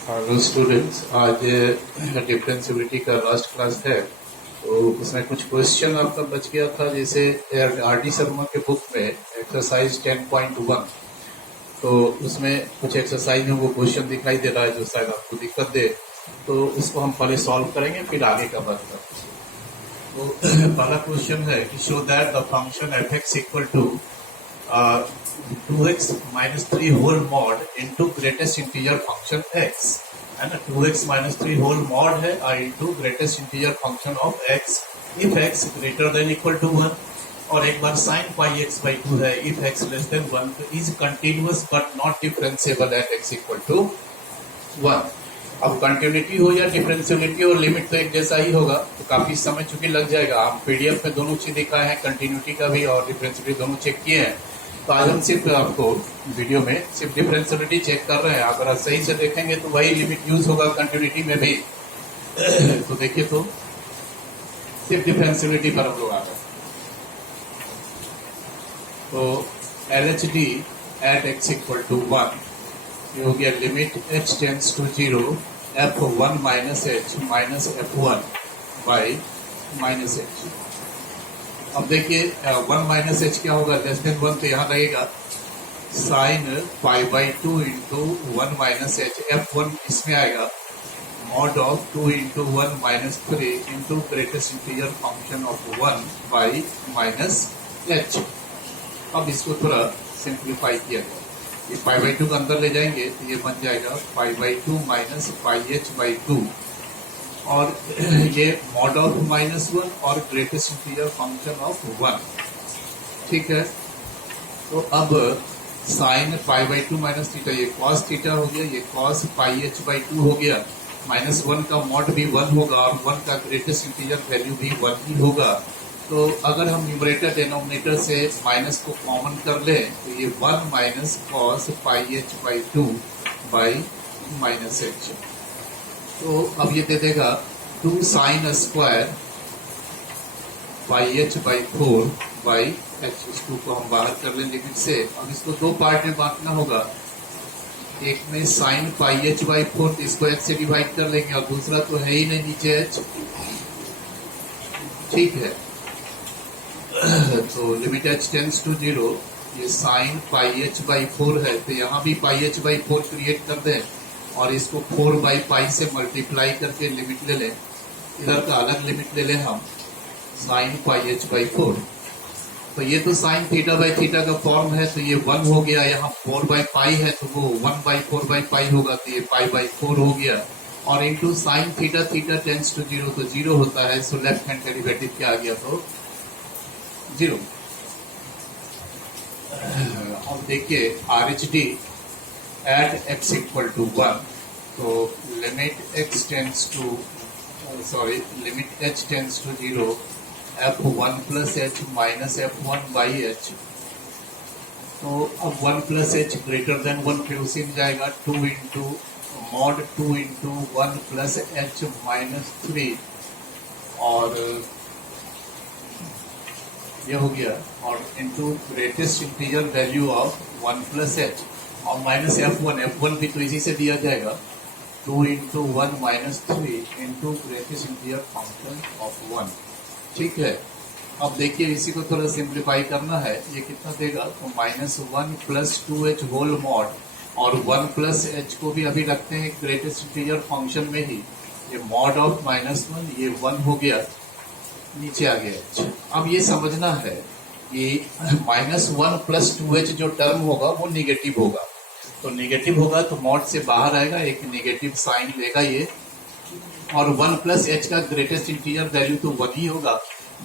Hello students, आज differentiability का last class है। तो उसमें कुछ क्वेश्चन आपका बच गया था, जैसे आर डी शर्मा के बुक में एक्सरसाइज 10.1। तो उसमें कुछ एक्सरसाइज में वो क्वेश्चन दिखाई दे रहा है जो शायद आपको दिक्कत दे, तो उसको हम पहले सॉल्व करेंगे, फिर आगे का बात करेंगे। तो पहला क्वेश्चन है कि show that the function f x equal to 2x minus 3 whole mod into greatest integer function x, है ना। 2x minus 3 whole mod है into greatest integer function of x if x greater than equal to 1, और एक बार sin pi x by 2 है if x less than 1 is continuous but not differentiable at x equal to 1। अब continuity हो या differentiability और limit तो एक जैसा ही होगा, तो काफी समय चूंकि लग जाएगा। हम पीडीएफ में दोनों चीज दिखाए हैं, कंटिन्यूटी का भी और डिफरेंशियबिलिटी दोनों चेक किए हैं। तो आज हम सिर्फ आपको वीडियो में सिर्फ डिफरेंशियबिलिटी चेक कर रहे हैं। अगर आप सही से देखेंगे तो वही लिमिट यूज होगा कंटिन्यूटी में भी। तो देखिए, तो सिर्फ डिफरेंशियबिलिटी पर हम लोग आ गए। तो L H D at x equal to 1, ये हो गया limit h tends to 0 f1 minus h minus f1 by minus h. अब देखिए 1 माइनस एच क्या होगा, लेस देन 1, तो यहाँ लगेगा sine pi by 2 into 1 minus H. f1 इसमें आएगा mod of 2 into 1 minus 3 into greatest integer function of 1 by minus h. अब इसको थोड़ा सिंप्लीफाई किया जाए, ये पाई बाई 2 का अंदर ले जाएंगे तो ये बन जाएगा pi by 2 minus pi H by 2, और ये मॉड ऑफ -1 और ग्रेटेस्ट इंटीजर फंक्शन ऑफ 1। ठीक है, तो अब sine pi by 2 minus theta, ये कॉस थीटा हो गया, ये कॉस पाई एच बाई 2 हो गया। -1 का मॉड भी 1 होगा और 1 का ग्रेटेस्ट इंटीजर वैल्यू भी 1 ही होगा। तो अगर हम न्यूमरेटर डिनोमिनेटर से माइनस को कॉमन कर लें तो ये 1 minus cos pi H by 2 by minus H. तो अब ये दे देगा 2 sine square pi H by 4 by H. इस 2 को हम बाहर कर लें लिमिट से। अब इसको दो पार्ट में बांटना होगा, एक में साइन पाई एच बाई 4, तो इसको एच से डिवाइड कर लेंगे, और दूसरा तो है ही नहीं नीचे एच। ठीक है, तो लिमिट h टेंस टू 0, ये साइन पाई एच बाई 4 है, तो यहाँ भी पाई एच बाई 4 क्रिएट कर दें और इसको 4 बाई पाई से मल्टीप्लाई करके लिमिट ले लें। इधर का अलग लिमिट ले लें हम, साइन पाई एच बाई 4। तो ये तो साइन थीटा बाई थीटा का फॉर्म है, तो ये 1 हो गया। यहाँ 4 बाई पाई है तो वो 1 बाई 4 बाई पाई होगा, तो ये पाई बाई 4 हो गया। और into sine theta theta tends to 0, तो 0 होता है। सो लेफ्ट हैंड डेरिवेटिव क्या आ गया, तो 0। अब देखिए R H D at x equal to 1, तो limit x tends to limit h tends to 0 f1 plus h minus f1 by h. तो अब 1 प्लस एच ग्रेटर देन 1, फिर उसी में जाएगा 2 into mod 2 into 1 plus h minus 3, और ये हो गया, और into greatest integer value of 1 plus H, और माइनस f1 भी तो इसी से दिया जाएगा, 2 into 1 minus 3 into greatest integer function of 1। ठीक है, अब देखिए इसी को थोड़ा सिंप्लीफाई करना है। ये कितना देगा, तो -1 प्लस 2h होल मॉड, और 1 प्लस एच को भी अभी रखते हैं ग्रेटेस्ट इंटीजर फंक्शन में ही। ये मॉड ऑफ -1, ये 1 हो गया, नीचे आ गया h। अब ये समझना है कि -1 प्लस 2h जो टर्म होगा वो निगेटिव होगा, तो निगेटिव होगा तो मॉड से बाहर आएगा, एक निगेटिव साइन लेगा ये, और 1 प्लस एच का ग्रेटेस्ट इंटीजर वैल्यू तो 1 ही होगा।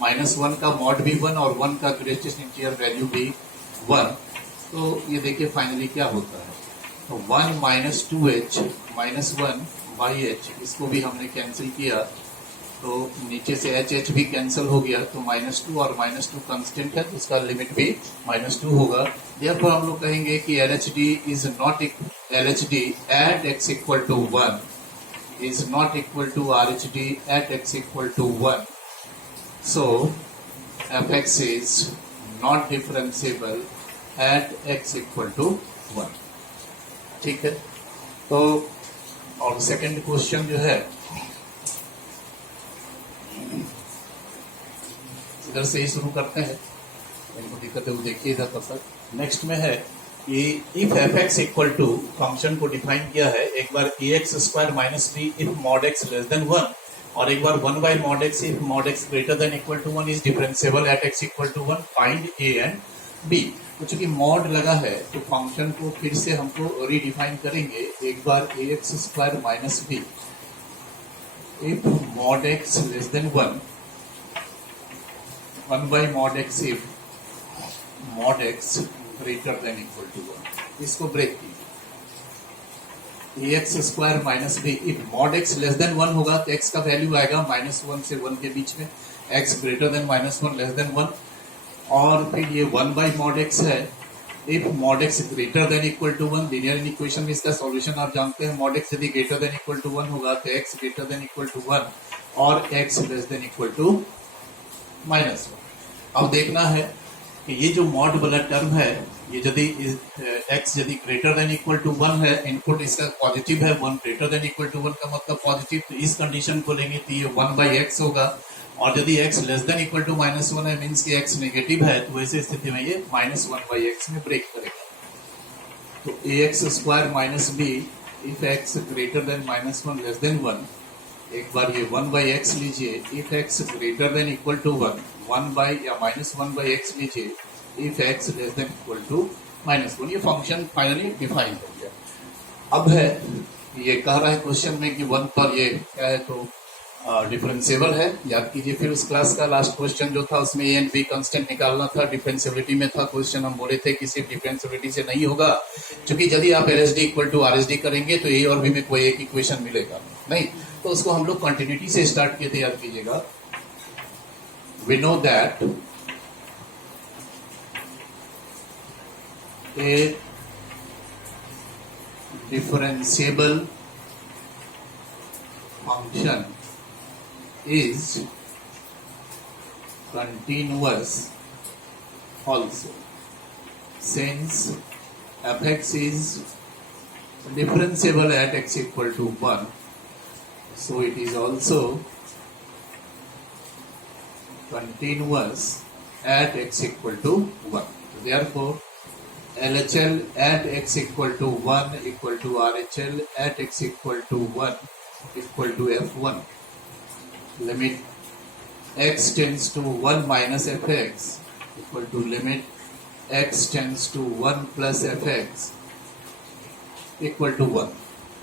-1 का मॉड भी 1 और 1 का ग्रेटेस्ट इंटीजर वैल्यू भी 1। तो ये देखिए फाइनली क्या होता है, तो 1 minus 2h minus 1 by H, इसको भी हमने कैंसिल किया, तो नीचे से h भी कैंसिल हो गया, तो -2 और -2 कांस्टेंट है, तो इसका लिमिट भी -2 होगा। therefore हम लोग कहेंगे कि LHD is not LHD at x equal to 1 is not equal to RHD at x equal to 1. So fx is not differentiable at x equal to 1. ठीक है, तो और सेकंड क्वेश्चन जो है इधर से ही शुरू करते हैं, इनको दिक्कत है वो देखिए इधर तब तक। नेक्स्ट में है कि if f x equal to, function को डिफाइन किया है एक बार a x square minus b if mod x less than 1, और एक बार 1 by mod x if mod x greater than equal to 1 is differentiable at x equal to 1, find a and b. तो चूंकि mod लगा है तो function को फिर से हमको रीडिफाइन करेंगे। एक बार a x square minus b if mod x less than 1, 1 by mod x if mod x greater than equal to 1, इसको ब्रेक कीजिए। A x square minus b if mod x less than 1 होगा तो x का value आएगा -1 से 1 के बीच में, x greater than -1 less than 1, और फिर ये 1 बाई मॉड एक्स है if mod x greater than equal to 1। Linear equation में इसका सॉल्यूशन आप जानते हैं, मॉड एक्स यदि ग्रेटर देन इक्वल टू 1 होगा तो x greater than equal to 1 और x less than equal to -1। अब देखना है कि ये जो मॉड वाला टर्म है, ये यदि एक्स यदि ग्रेटर देन इक्वल टू 1 है, इनपुट इसका पॉजिटिव है, 1 ग्रेटर देन इक्वल टू 1 का मतलब पॉजिटिव, तो इस कंडीशन को लेंगे तो ये 1 बाई एक्स होगा, और यदि x less than equal to -1 है मीन्स कि x नेगेटिव है, तो वैसे स्थिति में ये -1 बाई एक्स में ब्रेक करेगा। तो a x square minus b if x greater than -1 less than 1, एक बार ये 1 बाई एक्स लीजिए if x greater than equal to 1, 1 by या -1 बाई एक्स लीजिए if x less than equal to -1। ये फंक्शन फाइनली डिफाइन हो गया। अब है ये कह रहा है क्वेश्चन में कि 1 पर ये क्या है, तो डिफरेंशिएबल है। याद कीजिए फिर उस क्लास का लास्ट क्वेश्चन जो था उसमें ए एंड बी कांस्टेंट निकालना था, डिफरेंशिएबिलिटी में था क्वेश्चन। हम बोले थे कि सिर्फ डिफरेंशिएबिलिटी से नहीं होगा, क्योंकि यदि आप एलएसडी इक्वल टू आरएसडी करेंगे तो ए और बी में कोई एक इक्वेशन मिलेगा नहीं, तो उसको हम लोग कंटिन्यूटी से स्टार्ट किए थे। याद कीजिएगा, we know that a differentiable function is continuous also, since fx is differentiable at x equal to 1, so it is also continuous at x equal to 1. Therefore LHL at x equal to 1 equal to RHL at x equal to 1 equal to F1. Limit x tends to 1 minus fx equal to limit x tends to 1 plus fx equal to 1,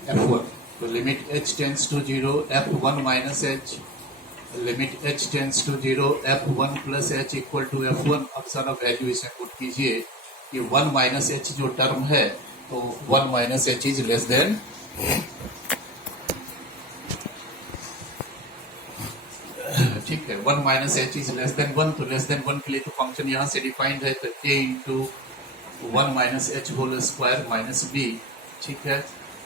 f1. तो limit h tends to 0 f1 minus h, limit h tends to 0 f1 plus h equal to f1। अब सारा value इसे put कीजिए कि 1 minus h जो term है तो 1 minus h is less than, ठीक है, 1 minus H is less than 1, तो लेस देन 1 के लिए तो फंक्शन यहाँ से डिफाइंड है, तो a into 1 minus h whole square minus b, ठीक है,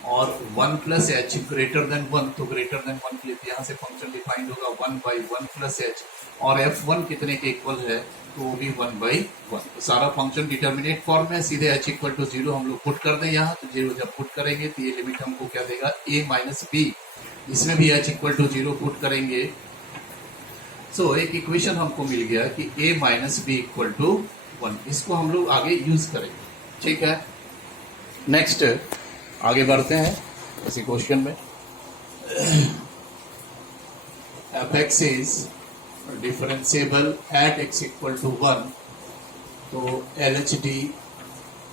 और 1 प्लस एच ग्रेटर देन 1, तो ग्रेटर देन 1 के लिए यहाँ से फंक्शन डिफाइंड होगा 1 बाई 1 प्लस एच, और f1 कितने के इक्वल है, तो वो भी 1 बाई 1। तो सारा फंक्शन डिटर्मिनेट फॉर्म में, सीधे h इक्वल टू 0 हम लोग पुट कर दें यहाँ, तो 0 जब पुट करेंगे तो ये लिमिट हमको क्या देगा, a माइनस बी, इसमें भी h इक्वल टू 0 पुट करेंगे। सो एक इक्वेशन हमको मिल गया कि a minus b equal to 1, इसको हम लोग आगे यूज करेंगे, ठीक है। नेक्स्ट आगे बढ़ते हैं इसी क्वेश्चन में। F x is differentiable at x equal to 1, तो L H D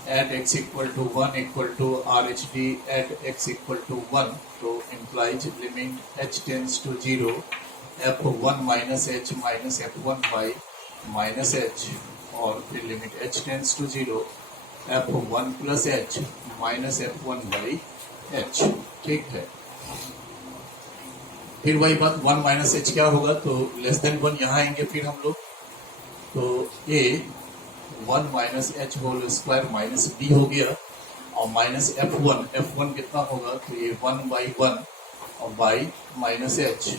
at x equal to 1 equal to R H D at x equal to 1, तो implies limit h tends to 0 f1 minus h minus f1 by minus h, और फिर limit h tends to 0 f1 plus h minus f1 by h, ठीक है। फिर वही बात 1 minus H क्या होगा, तो लेस देन 1 यहाँ आएंगे फिर हम लोग, तो a 1 minus h whole square minus b हो गया, और माइनस f1 कितना होगा, तो ये 1 बाई 1 और by minus H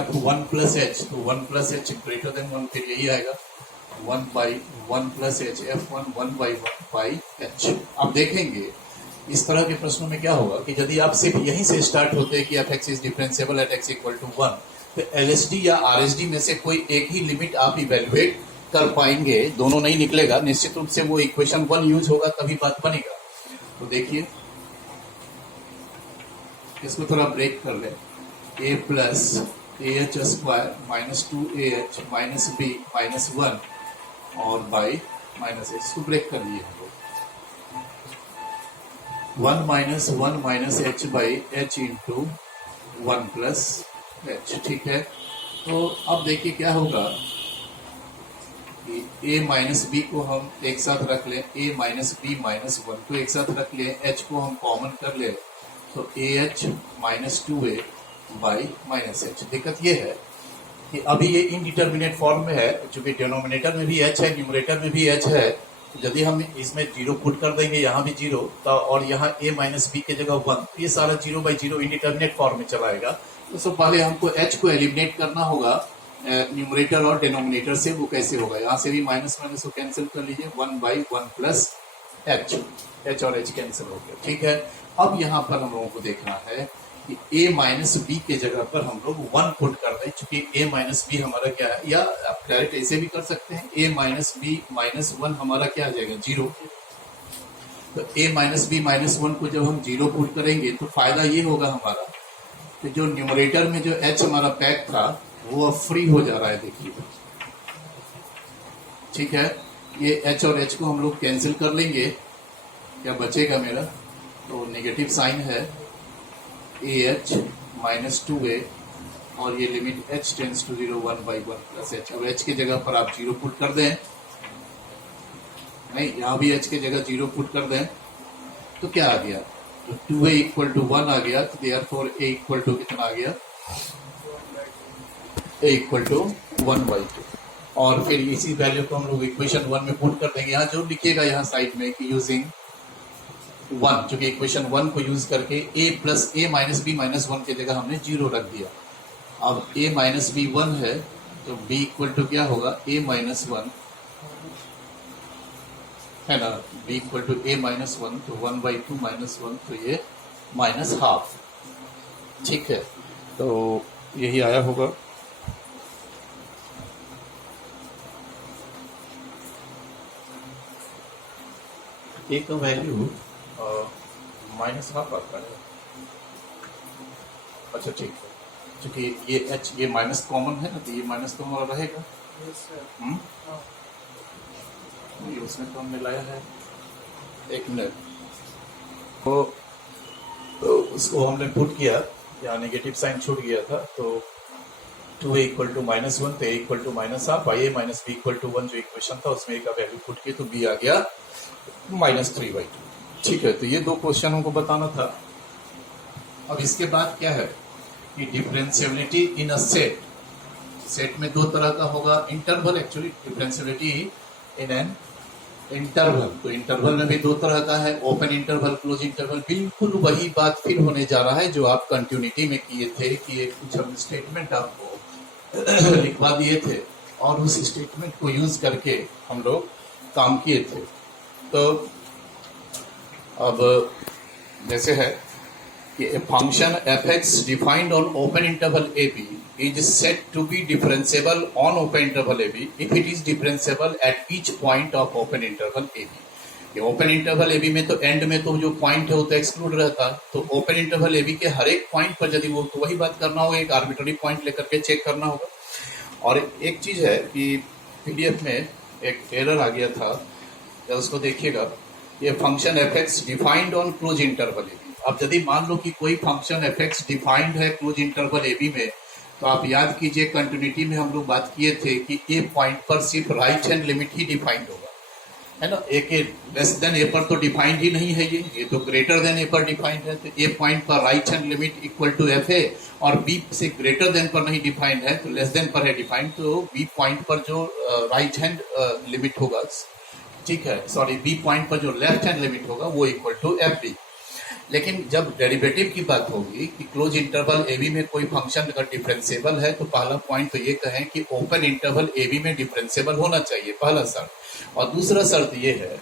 f1 plus h, तो 1 प्लस एच ग्रेटर देन 1, फिर यही आएगा 1 by 1 plus H f1 1 by 1 by h. अब देखेंगे इस तरह के प्रश्नों में क्या होगा कि यदि आप सिर्फ यहीं से स्टार्ट होते हैं कि f x is differentiable at x equal to 1, तो एलएसडी या आरएसडी में से कोई एक ही लिमिट आप इवेल्युएट कर पाएंगे, दोनों नहीं निकलेगा, निश्चित रूप से वो इक्वेशन 1 यूज होगा तभी बात बनेगा। तो देखिए इसको थोड़ा ब्रेक कर ले, a plus a h square minus 2ah minus b minus 1 और बाई माइनस एच, इसको ब्रेक कर लिए हम लोग। 1 minus h by h into 1 plus h, ठीक है। तो अब देखिए क्या होगा कि a माइनस बी को हम एक साथ रख लें, a माइनस बी माइनस 1 को एक साथ रख लें, h को हम कॉमन कर लें, तो ah minus 2a by minus H. दिक्कत ये है कि अभी ये इनडिटर्मिनेट फॉर्म में है, चूंकि डिनोमिनेटर में भी h है, न्यूमरेटर में भी h है, तो यदि हम इसमें जीरो पुट कर देंगे, यहाँ भी जीरो, तो और यहाँ a माइनस बी के जगह 1, तो ये सारा 0/0 इनडिटर्मिनेट फॉर्म में चला आएगा। तो सब पहले हमको h को एलिमिनेट करना होगा न्यूमरेटर और डिनोमिनेटर से। वो कैसे होगा, यहाँ से भी माइनस माइनस को कैंसिल कर लीजिए, 1/1 प्लस h, h और h कैंसिल हो गया, ठीक है। अब यहाँ पर हम लोगों को देखना है कि a माइनस बी के जगह पर हम लोग 1 पुट कर दें, चूंकि a माइनस बी हमारा क्या है, या आप डायरेक्ट ऐसे भी कर सकते हैं, a माइनस बी माइनस 1 हमारा क्या आ जाएगा, 0। तो a माइनस बी माइनस 1 को जब हम 0 पुट करेंगे तो फायदा ये होगा हमारा कि जो न्यूमरेटर में जो h हमारा पैक था वो अब फ्री हो जा रहा है, देखिए, ठीक है। ये h और h को हम लोग कैंसिल कर लेंगे, क्या बचेगा मेरा, तो नेगेटिव साइन है, ah माइनस 2a और ये limit h tends to 0 1/1 plus h। अब h की जगह पर आप 0 पुट कर दें, नहीं यहाँ भी h की जगह 0 पुट कर दें, तो क्या आ गया, तो 2a इक्वल टू 1 आ गया, तो देयरफॉर a इक्वल टू कितना आ गया, a इक्वल टू 1/2। और फिर इसी वैल्यू को हम लोग इक्वेशन 1 में पुट कर देंगे। यहाँ जो लिखिएगा यहाँ साइड में कि यूजिंग 1, चूंकि इक्वेशन 1 को यूज करके a plus a minus b minus 1 की जगह हमने 0 रख दिया। अब a माइनस बी 1 है, तो b इक्वल टू क्या होगा, a माइनस 1 है ना, b equal to a minus 1, तो 1/2 माइनस 1, तो ये माइनस हाफ, ठीक है। तो यही आया होगा। a का वैल्यू माइनस हाफ आता है, अच्छा ठीक है, क्योंकि ये h ये माइनस कॉमन है ना, तो ये माइनस तो हमारा रहेगा, ये उसमें तो हमने लाया है, एक मिनट, तो उसको हमने पुट किया, यहाँ नेगेटिव साइन छूट गया था, तो 2a इक्वल टू माइनस 1, तो a equal to minus half, a minus b equal to 1 जो इक्वेशन था उसमें a का वैल्यू पुट किया, तो b आ गया माइनस 3/2, ठीक है। तो ये दो क्वेश्चन हमको बताना था। अब इसके बाद क्या है कि differentiability in a set, set में दो तरह का होगा, interval, actually differentiability in an interval, तो इंटरवल में भी दो तरह का है, ओपन इंटरवल, क्लोज इंटरवल। बिल्कुल वही बात फिर होने जा रहा है जो आप कंटिन्यूटी में किए थे कि कुछ हम स्टेटमेंट आपको लिखवा दिए थे और उस स्टेटमेंट को यूज करके हम लोग काम किए थे। तो अब जैसे है कि a function f(x) defined on open interval ab is said to be differentiable on open interval ab if it is differentiable at each point of open interval ab। ये ओपन इंटरवल ab में तो and में तो जो point है वो तो exclude रहता, तो ओपन इंटरवल ab के हर एक पॉइंट पर यदि वो, तो वही बात करना होगा, एक आर्बिट्ररी पॉइंट लेकर के चेक करना होगा। और एक चीज है कि पीडीएफ में एक एरर आ गया था, तो उसको देखिएगा, ये function f(x) defined on close interval ab। अब यदि मान लो कि कोई फंक्शन f(x) डिफाइंड है क्लोज इंटरवल ab में, तो आप याद कीजिए कंटिन्यूटी में हम लोग बात किए थे कि a पॉइंट पर सिर्फ राइट हैंड लिमिट ही डिफाइंड होगा, है ना। a के लेस देन a पर तो डिफाइंड ही नहीं है, ये तो ग्रेटर देन a पर डिफाइंड है। तो a पॉइंट पर right hand limit equal to f है, और b से ग्रेटर देन पर नहीं डिफाइंड है, तो लेस देन पर है डिफाइंड, तो b पॉइंट पर जो राइट हैंड लिमिट होगा, ठीक है, सॉरी, बी पॉइंट पर जो लेफ्ट हैंड लिमिट होगा वो इक्वल टू एफ बी। लेकिन जब डेरिवेटिव की बात होगी कि क्लोज इंटरवल ए बी में कोई फंक्शन अगर डिफरेंशिएबल है, तो पहला पॉइंट तो ये कहें कि ओपन इंटरवल ए बी में डिफरेंशिएबल होना चाहिए, पहला शर्त। और दूसरा शर्त ये है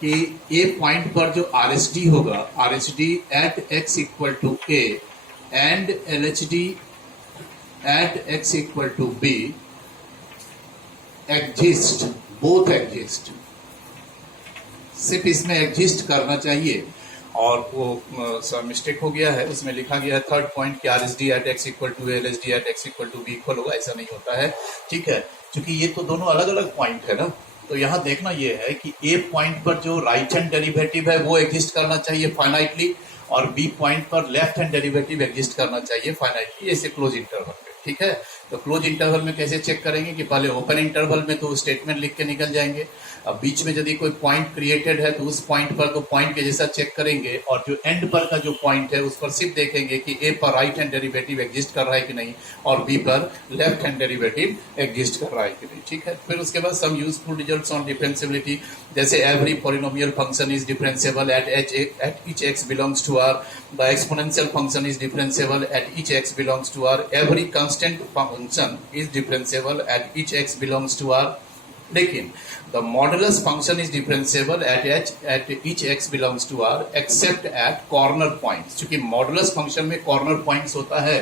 कि ए पॉइंट पर जो आर एच डी होगा, R H D at x equal to a and L H D at x equal to b exist, both exist, सिर्फ इसमें एग्जिस्ट करना चाहिए। और वो सब मिस्टेक हो गया है, उसमें लिखा गया है थर्ड पॉइंट कि R S D at x equal to L S D at x equal to b equal होगा, ऐसा नहीं होता है, ठीक है, क्योंकि ये तो दोनों अलग अलग पॉइंट है ना। तो यहाँ देखना ये है कि ए पॉइंट पर जो राइट हैंड डेरिवेटिव है वो एग्जिस्ट करना चाहिए फाइनाइटली, और बी पॉइंट पर लेफ्ट हैंड डेरिवेटिव एग्जिस्ट करना चाहिए फाइनाइटली, ऐसे क्लोज इंटरवल में, ठीक है। तो क्लोज इंटरवल में कैसे चेक करेंगे कि पहले ओपन इंटरवल में तो स्टेटमेंट लिख के निकल जाएंगे, अब बीच में यदि कोई पॉइंट क्रिएटेड है तो उस पॉइंट पर तो पॉइंट के जैसा चेक करेंगे, और जो एंड पर का जो पॉइंट है उस पर सिर्फ देखेंगे कि ए पर राइट हैंड डेरिवेटिव एग्जिस्ट कर रहा है कि नहीं, और बी पर लेफ्ट हैंड डेरिवेटिव एग्जिस्ट कर रहा है कि नहीं, ठीक है। फिर उसके बाद some useful results on differentiability, जैसे every polynomial function is differentiable at each x belongs to R, the exponential function is differentiable at each x belongs to R, every constant function is differentiable at each x belongs to R, लेकिन the modulus function is differentiable at each x belongs to R except at corner points, क्योंकि modulus function में corner points होता है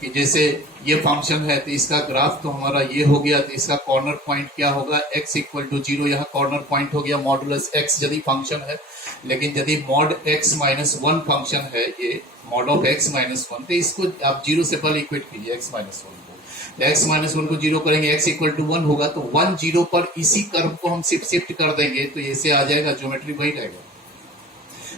कि जैसे ये function है तो इसका ग्राफ तो हमारा ये हो गया, तो इसका कॉर्नर पॉइंट क्या होगा, x इक्वल टू 0, यहाँ कॉर्नर पॉइंट हो गया मॉडुलस x यदि फंक्शन है। लेकिन यदि मॉड x माइनस 1 फंक्शन है, ये मॉड ऑफ x माइनस 1, तो इसको आप 0 से पहले इक्वेट कीजिए x माइनस 1 को, x माइनस 1 को 0 करेंगे, x इक्वल टू 1 होगा, तो 1 0 पर इसी कर्व को हम शिफ्ट कर देंगे तो ऐसे आ जाएगा, ज्योमेट्री वही रहेगा।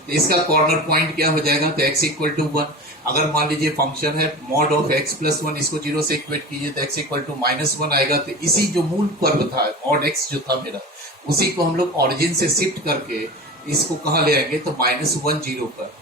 तो इसका कॉर्नर पॉइंट क्या हो जाएगा, तो x इक्वल टू 1। अगर मान लीजिए फंक्शन है मॉड ऑफ x प्लस 1, इसको 0 से इक्वेट कीजिए तो x इक्वल टू माइनस 1 आएगा, तो इसी जो मूल कर्व था मॉड x जो था मेरा, उसी को हम लोग ऑरिजिन से शिफ्ट करके इसको कहाँ ले आएंगे, तो माइनस 1 0 पर,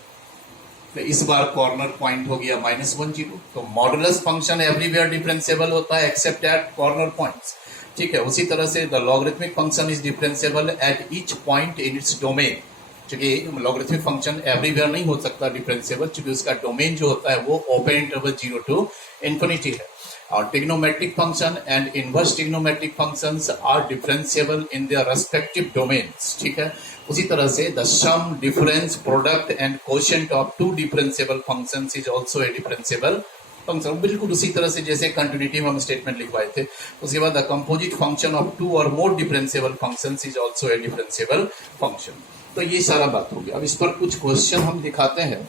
तो इस बार कॉर्नर पॉइंट हो गया माइनस 1 0। तो मॉडुलस फंक्शन एवरीवेयर डिफरेंशिएबल होता है एक्सेप्ट एट कॉर्नर पॉइंट्स, ठीक है। उसी तरह से the logarithmic function is differentiable at each point in its domain, क्योंकि लॉगरिथमिक फंक्शन एवरीवेयर नहीं हो सकता डिफरेंशिएबल, क्योंकि उसका डोमेन जो होता है वो ओपन इंटरवल 0 टू इन्फिनिटी है। और trigonometric function and inverse trigonometric functions are differentiable in their respective domains, ठीक है। उसी तरह से the sum difference product and quotient of two differentiable functions is also a differentiable function, बिल्कुल उसी तरह से जैसे कंटिन्यूटी में हम स्टेटमेंट लिखवाए थे। उसके बाद the composite function of two और more differentiable functions is also a differentiable function. तो ये सारा बात हो गया। अब इस पर कुछ क्वेश्चन हम दिखाते हैं,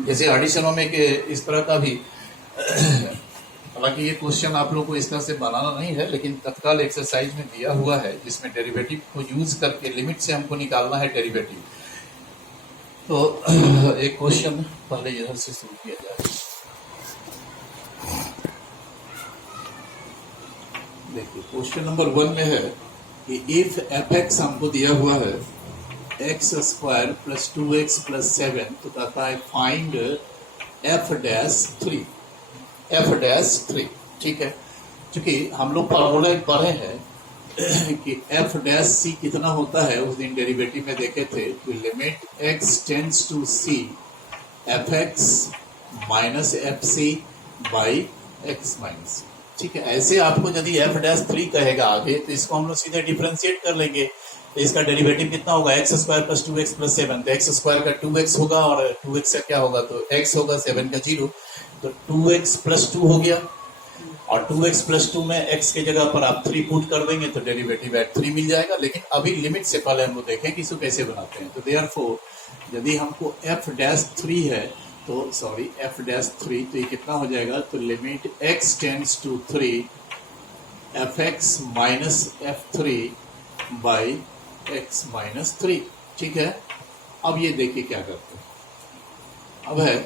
जैसे एडिशनों में के इस तरह का भी हालांकि ये क्वेश्चन आप लोग को इस तरह से बनाना नहीं है, लेकिन तत्काल एक्सरसाइज में दिया हुआ है जिसमें डेरिवेटिव को यूज करके लिमिट से हमको निकालना है डेरिवेटिव। तो एक क्वेश्चन पहले इधर से शुरू किया जाए। देखिए क्वेश्चन नंबर 1 में है कि इफ एफ एक्स हमको दिया हुआ है x square plus 2x plus 7, तो कहता है find F dash 3, F dash 3, ठीक है। क्योंकि हम लोग फॉर्मूला पढ़े हैं कि एफ डैश सी कितना होता है, उस दिन डेरिवेटिव में देखे थे, तो limit x tends to c f x minus f c by x minus, ठीक है। ऐसे आपको यदि एफ डैश 3 कहेगा आगे, तो इसको हम लोग सीधे डिफरेंशिएट कर लेंगे, तो इसका डेरिवेटिव कितना होगा, x square plus 2x plus 7, तो एक्स स्क्वायर का 2x होगा और 2x का क्या होगा, तो x होगा, 7 का 0, तो 2x प्लस 2 हो गया, और 2x प्लस 2 में x के जगह पर आप 3 पुट कर देंगे तो डेरिवेटिव एट 3 मिल जाएगा। लेकिन अभी लिमिट से पहले हम लोग देखें कि इसको कैसे बनाते हैं। तो देयरफॉर यदि हमको f डैश 3 है, तो सॉरी f डैश 3, तो ये कितना हो जाएगा, तो limit x tends to 3 f x minus f3 by x minus 3, ठीक है। अब ये देखिए क्या करते हैं, अब है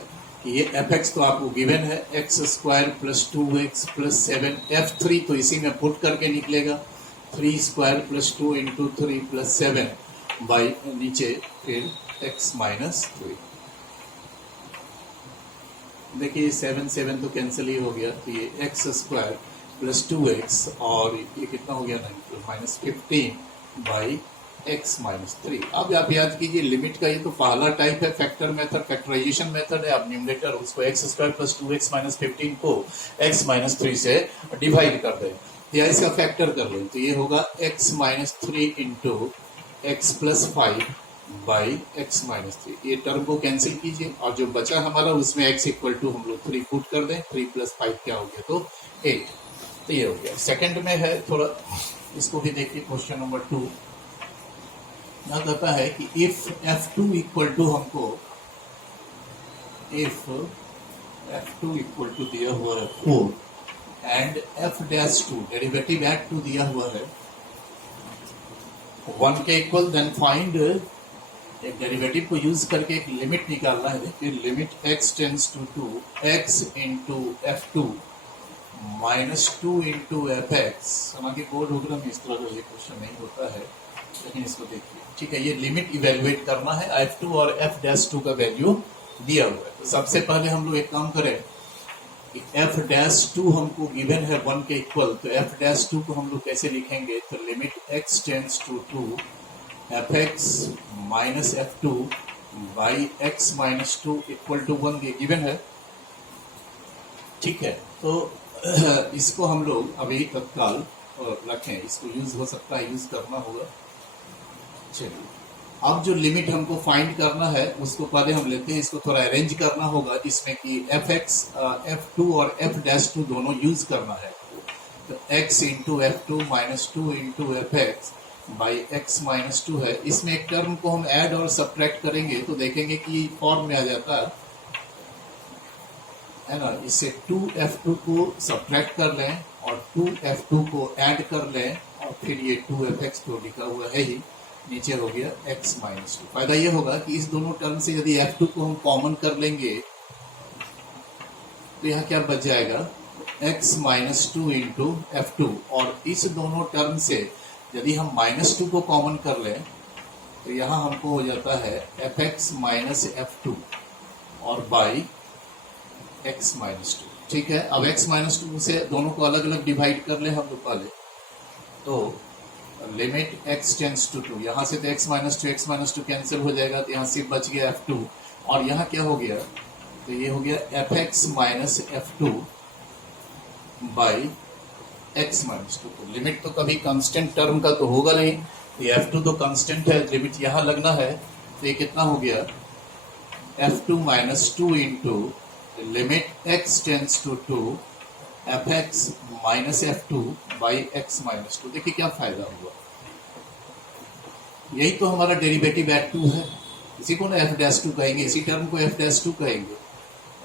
कि ये एफ एक्स तो आपको गिवन है, x square plus 2x plus 7, f3 तो इसी में पुट करके निकलेगा, 3 square plus 2 into 3 plus 7 by नीचे फिर x माइनस 3। देखिए 7 7 तो कैंसिल ही हो गया, तो ये एक्स स्क्वायर प्लस 2x और ये कितना हो गया, माइनस 15 बाई x माइनस 3। अब आप याद कीजिए लिमिट का ये तो पहला टाइप है फैक्टर मेथड, फैक्टराइजेशन मेथड है। आप न्यूमरेटर उसको x square plus 2x minus 15 को x माइनस 3 से डिवाइड कर दें या इसका फैक्टर कर लें, तो ये होगा x minus 3 into x plus 5 by x minus 3। ये टर्म को कैंसिल कीजिए और जो बचा हमारा उसमें x इक्वल टू हम लोग 3 पुट कर दें। 3 प्लस 5 क्या हो गया, तो 8। तो ये हो गया। सेकंड में है थोड़ा, इसको भी देखिए। क्वेश्चन नंबर 2 क्या कहता है कि इफ f2 इक्वल टू हमको, इफ f2 इक्वल टू दिया हुआ है 4 and f dash 2 derivative at 2 दिया हुआ है 1 के इक्वल, देन फाइंड, एक डेरिवेटिव को यूज करके एक लिमिट निकालना है। देखिए limit x tends to 2 x into f2 minus 2 into f x. हालांकि बोर्ड प्रोग्राम में इस तरह का ये क्वेश्चन नहीं होता है, लेकिन इसको देखिए। ठीक है, ये लिमिट इवेल्युएट करना है। f2 और f डैश 2 का वैल्यू दिया हुआ है। तो सबसे पहले हम लोग एक काम करें कि f डैश 2 हमको गिवन है 1 के इक्वल, तो f डैश 2 को हम लोग कैसे लिखेंगे, तो limit x tends to 2 f x minus f2 by x minus 2 equal to 1 ये गिवन है। ठीक है, तो इसको हम लोग अभी तत्काल रखें, इसको यूज हो सकता है, यूज करना होगा। चलिए, अब जो लिमिट हमको फाइंड करना है उसको पहले हम लेते हैं, इसको थोड़ा अरेंज करना होगा जिसमें कि एफ एक्स, f2 और f डैश 2 दोनों यूज करना है। तो x into f2 minus 2 into f x by x minus 2 है। इसमें एक टर्म को हम ऐड और सब्ट्रैक्ट करेंगे तो देखेंगे कि फॉर्म में आ जाता है ना। इससे 2f2 को सब्ट्रैक्ट कर लें और 2f2 को ऐड कर लें और फिर ये 2fx तो लिखा हुआ है ही, नीचे हो गया x माइनस 2। फायदा ये होगा कि इस दोनों टर्म से यदि f2 को हम कॉमन कर लेंगे तो यहाँ क्या बच जाएगा, x माइनस 2 इंटू f2। और इस दोनों टर्म से यदि हम माइनस 2 को कॉमन कर लें तो यहाँ हमको हो जाता है fx माइनस f2 और बाई x माइनस 2। ठीक है, अब x माइनस 2 से दोनों को अलग अलग डिवाइड कर ले हम लोग पहले। तो लिमिट x टेंस टू 2, यहाँ से तो x माइनस 2 कैंसिल हो जाएगा, तो यहाँ से बच गया f2 और यहाँ क्या हो गया, तो ये हो गया fx minus f2 by x minus 2। तो लिमिट तो कभी कांस्टेंट टर्म का तो होगा नहीं, ये f2 तो कांस्टेंट है, लिमिट यहाँ लगना है। तो ये कितना हो गया, f2 minus 2 into limit x tends to 2 fx minus f2 by x minus 2। देखिए क्या फायदा हुआ, यही तो हमारा डेरिवेटिव एट 2 है, इसी को ना f डैश 2 कहेंगे, इसी टर्म को f डैश 2 कहेंगे।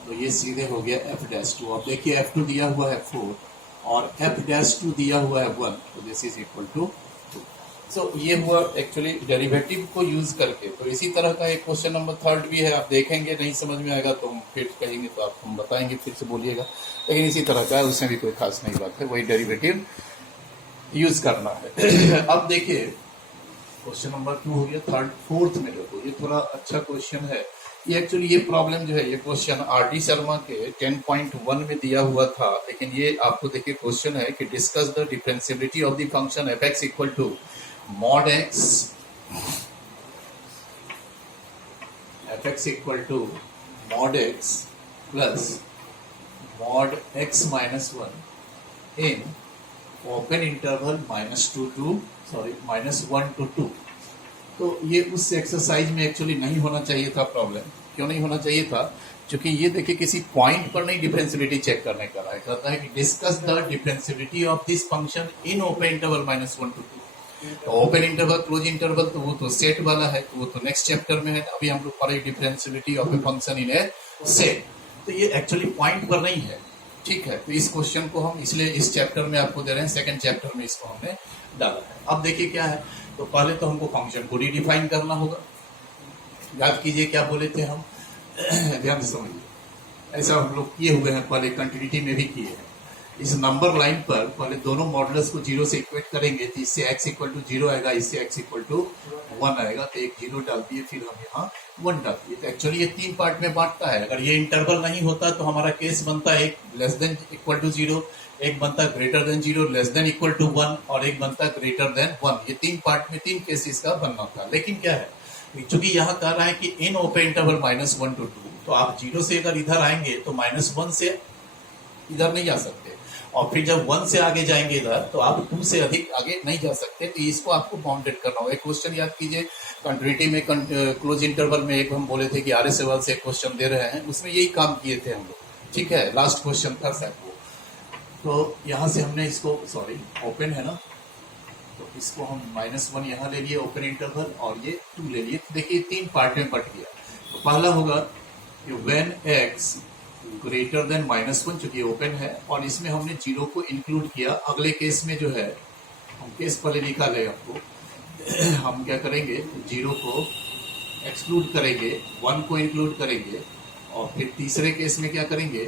तो ये सीधे हो गया f डैश 2। अब देखिए f2 दिया हुआ है 4 और f डैश 2 दिया हुआ है 1, तो दिस इज इक्वल टू 2। सो ये हुआ एक्चुअली डेरिवेटिव को यूज करके। तो इसी तरह का एक क्वेश्चन नंबर 3 भी है, आप देखेंगे, नहीं समझ में आएगा तो हम फिर कहेंगे तो आप हम बताएंगे, फिर से बोलिएगा, लेकिन इसी तरह का है, उसमें भी कोई खास नहीं बात है, वही डेरिवेटिव यूज करना है। अब देखिए क्वेश्चन नंबर 2 हो गया। फोर्थ में देखो, ये थोड़ा अच्छा क्वेश्चन है। ये एक्चुअली ये प्रॉब्लम जो है, ये क्वेश्चन आर.डी. शर्मा के 10.1 में दिया हुआ था, लेकिन ये आपको देखिए क्वेश्चन है कि discuss the differentiability of the function f x equal to mod x, fx equal to mod x plus mod x minus 1 in open interval -1 to 2। तो ये उस एक्सरसाइज में एक्चुअली नहीं होना चाहिए था प्रॉब्लम। क्यों नहीं होना चाहिए था, क्योंकि ये देखिए किसी पॉइंट पर नहीं डिफरेंशिएबिलिटी चेक करने का है, कहता है कि discuss the differentiability of this function in open interval -1 to 2। तो ओपन इंटरवल क्लोज इंटरवल तो वो तो सेट वाला है, तो वो तो नेक्स्ट चैप्टर में है। अभी हम लोग पढ़े differentiability of a function in A set, तो ये एक्चुअली पॉइंट पर नहीं है। ठीक है, तो इस क्वेश्चन को हम इसलिए इस चैप्टर में आपको दे रहे हैं, सेकंड चैप्टर में इसको हमने डाला है। अब देखिए क्या है, तो पहले तो हमको फंक्शन को रिडिफाइन करना होगा। याद कीजिए क्या बोले थे हम, ध्यान से समझिए। ऐसा हम लोग किए हुए हैं, पहले कंटिन्यूटी में भी किए हैं। इस नंबर लाइन पर पहले दोनों मॉडुलस को 0 से इक्वेट करेंगे, तो इससे x इक्वल टू 0 आएगा, इससे x इक्वल टू 1 आएगा। तो एक 0 डाल दिए, फिर हम यहाँ 1 डाल दिए। तो एक्चुअली ये 3 पार्ट में बांटता है। अगर ये इंटरवल नहीं होता तो हमारा केस बनता है एक लेस देन इक्वल टू 0, एक बनता greater than 0, less than equal to 1 और एक बनता ग्रेटर देन 1। ये 3 पार्ट में 3 केसेस का बनना था। लेकिन क्या है, चूंकि यहाँ कह रहा है कि इन ओपन इंटरवल -1 to 2, तो आप 0 से अगर इधर आएंगे तो -1 से इधर नहीं आ सकते, और फिर जब 1 से आगे जाएंगे इधर तो आप 2 से अधिक आगे नहीं जा सकते, तो इसको आपको बाउंडेड करना होगा। एक क्वेश्चन याद कीजिए, कंटिन्यूटी में क्लोज इंटरवल में एक हम बोले थे कि आर एस सवाल से एक क्वेश्चन दे रहे हैं, उसमें यही काम किए थे हम लोग, ठीक है, लास्ट क्वेश्चन था शायद वो। तो यहाँ से हमने इसको, सॉरी ओपन है ना, तो इसको हम -1 यहाँ ले लिए ओपन इंटरवल और ये 2 ले लिए। देखिए 3 पार्ट में बट गया। तो पहला होगा कि व्हेन x ग्रेटर देन -1, चूंकि ओपन है और इसमें हमने 0 को इंक्लूड किया। अगले केस में जो है, हम केस पहले निकाले आपको हम क्या करेंगे, 0 को एक्सक्लूड करेंगे, 1 को इंक्लूड करेंगे और फिर तीसरे केस में क्या करेंगे,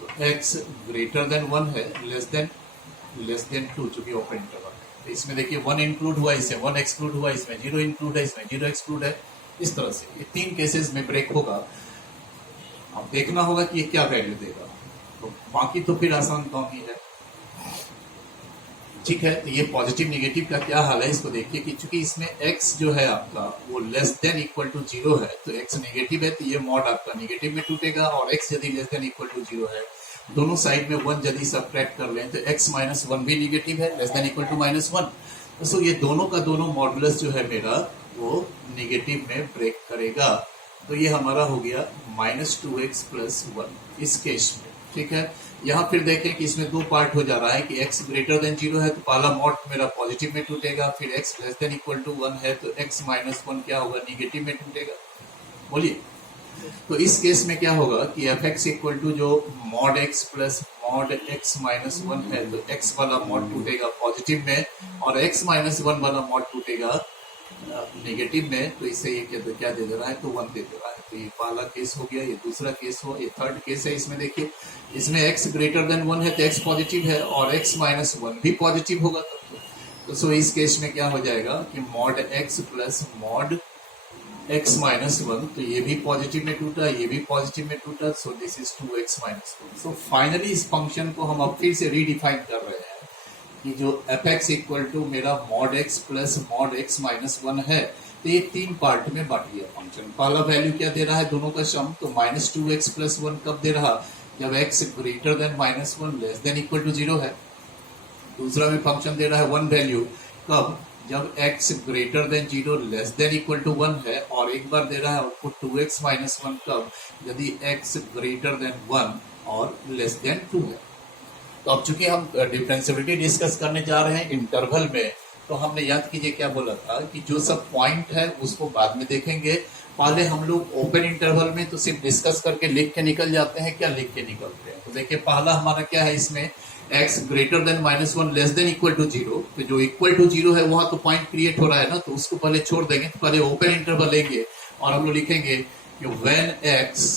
तो x ग्रेटर देन 1 है, लेस देन 2, चूंकि ओपन इंटरवल है। तो इसमें देखिए 1 इंक्लूड हुआ, इसमें 1 एक्सक्लूड हुआ, इसमें 0 इंक्लूड है, इसमें 0 एक्सक्लूड है। इस तरह से ये 3 केसेस में ब्रेक होगा। अब देखना होगा कि ये क्या वैल्यू देगा, तो बाकी तो फिर आसान काम ही है, ठीक है। तो ये पॉजिटिव नेगेटिव का क्या हाल है, इसको देखिए कि चूंकि इसमें x जो है आपका वो लेस देन इक्वल टू 0 है, तो x नेगेटिव है, तो ये मॉड आपका नेगेटिव में टूटेगा। और x यदि लेस देन इक्वल टू 0 है, दोनों साइड में 1 यदि सब्ट्रैक्ट कर लें तो x -1 भी नेगेटिव है, लेस देन इक्वल टू -1। तो सो ये दोनों का दोनों मॉडुलस जो है मेरा वो नेगेटिव में ब्रेक करेगा। तो ये हमारा हो गया -2x + 1 इस केस में, ठीक है। यहाँ फिर देखें कि इसमें 2 पार्ट हो जा रहा है कि x ग्रेटर देन 0 है तो पहला मॉड मेरा पॉजिटिव में टूटेगा, फिर x less than equal to 1 है तो x -1 क्या होगा, नेगेटिव में टूटेगा। बोलिए, तो इस केस में क्या होगा कि fx इक्वल टू जो mod x plus mod x -1 है, तो x वाला मॉड टूटेगा पॉजिटिव में और x -1 वाला मॉड टूटेगा नेगेटिव में। तो इसे ये क्या दे दे रहा है, तो 1 दे दे रहा है। तो ये पहला केस हो गया, ये दूसरा केस हो, ये थर्ड केस है। इसमें देखिए, इसमें x ग्रेटर देन 1 है तो x पॉजिटिव है और x -1 भी पॉजिटिव होगा तब तो सो इस केस में क्या हो जाएगा कि mod x plus mod x -1, तो ये भी पॉजिटिव में टूटा, ये भी पॉजिटिव में टूटा, so this is 2x -1। So finally इस फंक्शन को हम अब फिर से रीडिफाइन कर रहे हैं कि जो fx इक्वल टू मेरा mod x plus mod x -1 है, तो ये 3 पार्ट में बांट दिया फंक्शन। पहला वैल्यू क्या दे रहा है, दोनों का सम, तो -2x + 1 कब दे रहा, जब x greater than -1 less than equal to 0 है। दूसरा में फंक्शन दे रहा है 1 वैल्यू, कब, जब x greater than 0 less than equal to 1 है। और एक बार दे रहा है आउटपुट 2x -1 कब, यदि x ग्रेटर देन 1 और लेस देन 2 है। तो अब चूंकि हम डिफरेंशियबिलिटी डिस्कस करने जा रहे हैं इंटरवल में, तो हमने याद कीजिए क्या बोला था कि जो सब पॉइंट है उसको बाद में देखेंगे। पहले हम लोग ओपन इंटरवल में तो सिर्फ डिस्कस करके लिख के निकल जाते हैं, क्या लिख के निकलते हैं। तो देखिए पहला हमारा क्या है, इसमें x greater than -1 less than equal to 0, तो जो इक्वल टू 0 है वहां तो पॉइंट क्रिएट हो रहा है ना, तो उसको पहले छोड़ देंगे। तो पहले ओपन इंटरवल लेंगे और हम लोग लिखेंगे कि when x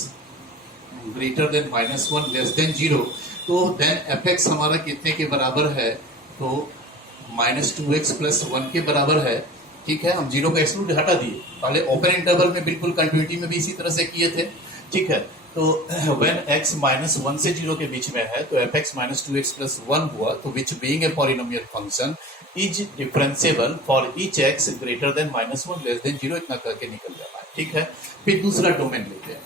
greater than -1 less than 0, तो देन fx हमारा कितने के बराबर है, तो -2x + 1 के बराबर है, ठीक है। हम 0 का एक्सक्लूड हटा दिए, पहले ओपन इंटरवल में बिल्कुल कंटिन्यूटी में भी इसी तरह से किए थे, ठीक है। तो व्हेन x -1 से 0 के बीच में है तो fx -2x + 1 हुआ, तो which being a polynomial function is differentiable for each x greater than -1 less than 0, इतना करके निकल जाना है, ठीक है। फिर दूसरा डोमेन लेते हैं,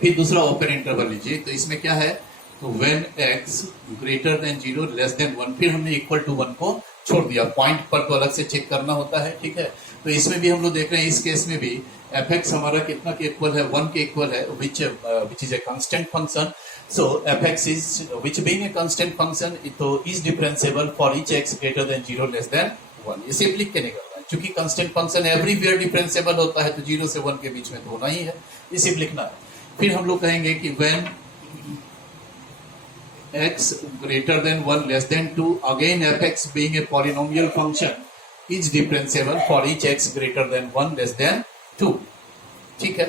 फिर दूसरा ओपन इंटरवल लीजिए। तो इसमें क्या है, तो when x greater than 0 less than 1, फिर हमने इक्वल टू 1 को छोड़ दिया, पॉइंट पर तो अलग से चेक करना होता है, ठीक है। तो इसमें भी हम लोग देख रहे हैं, इस केस में भी fx हमारा कितना के इक्वल है, 1 के इक्वल है, which is a constant function. So fx is which being a constant function, तो is differentiable for each x greater than 0 less than 1। ये सिर्फ लिख के निकलना है, चूंकि constant function एवरीवेयर डिफरेंशिएबल होता है, तो 0 से 1 के बीच में तो होना ही है, ये सिर्फ लिखना है। फिर हम लोग कहेंगे कि when x greater than 1 less than 2, again fx being a polynomial function is differentiable for each x greater than 1 less than 2, ठीक है।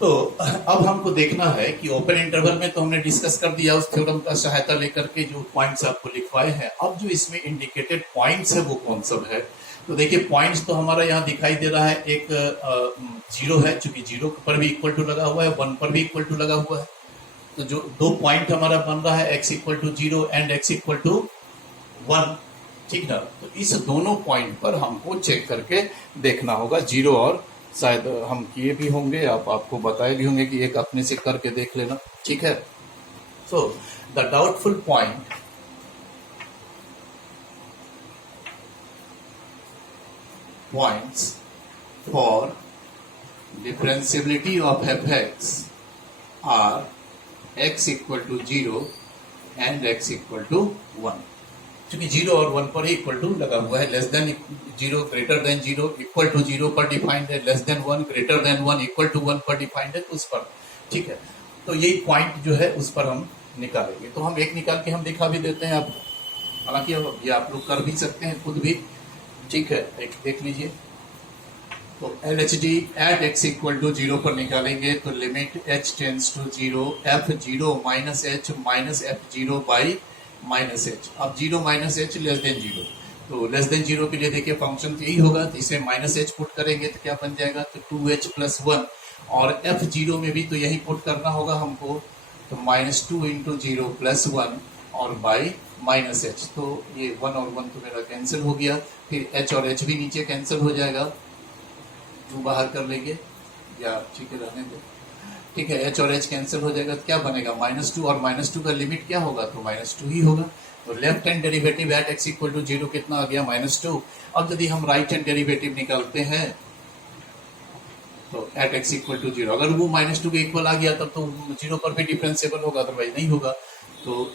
तो अब हमको देखना है कि ओपन इंटरवल में तो हमने डिस्कस कर दिया उस थ्योरम का सहायता लेकर के, जो पॉइंट्स आपको लिखवाए हैं। अब जो इसमें इंडिकेटेड पॉइंट्स है वो कौन सब है, तो देखिए पॉइंट्स तो हमारा यहाँ दिखाई दे रहा है, एक 0 है, चूंकि 0 पर भी इक्वल टू लगा हुआ है, 1 पर भी इक्वल टू लगा हुआ है, तो जो 2 पॉइंट हमारा बन रहा है x equal to 0 and x equal to 1, ठीक ना। तो इस दोनों पॉइंट पर हमको चेक करके देखना होगा, 0 और शायद हम किए भी होंगे, आपको बताए भी होंगे कि एक अपने से करके देख लेना, ठीक है। So the doubtful points for differentiability of fx are x equal to 0 and x equal to 1. क्योंकि 0 और 1 पर इक्वल टू लगा हुआ है, less than 0 greater than 0 equal to 0 पर डिफाइंड है, less than 1 greater than 1 equal to 1 पर defined है, उस पर। ठीक है, तो यही पॉइंट जो है उस पर हम निकालेंगे। तो हम एक निकाल के हम दिखा भी देते हैं आपको, हालांकि ये आप लोग कर भी सकते हैं खुद भी। ठीक है, एक देख लीजिए। तो LHD at x equal to 0 पर निकालेंगे तो limit h tends to 0 f0 minus h minus f0 by minus h। अब 0 माइनस h लेस देन 0, तो लेस देन 0 के लिए देखिए फंक्शन यही होगा, तो इसे माइनस h पुट करेंगे तो क्या बन जाएगा, तो 2h प्लस 1, और f0 में भी तो यही पुट करना होगा हमको, तो माइनस 2 इंटू 0 प्लस 1 और बाई माइनस h। तो ये 1 और 1 तो मेरा कैंसिल हो गया, फिर h और h भी नीचे कैंसिल हो जाएगा, 2 बाहर कर लेंगे, या ठीक है रहने दो। ठीक है, h और h कैंसिल हो जाएगा, तो क्या बनेगा, -2, और -2 का लिमिट क्या होगा, तो -2 ही होगा। तो left hand derivative at x equal to 0 कितना आ गया, -2। अब यदि हम राइट हैंड डेरिवेटिव निकालते हैं तो एट x इक्वल टू 0, अगर वो -2 के इक्वल आ गया तब तो 0 पर भी डिफरेंशिएबल होगा, अदरवाइज नहीं होगा। तो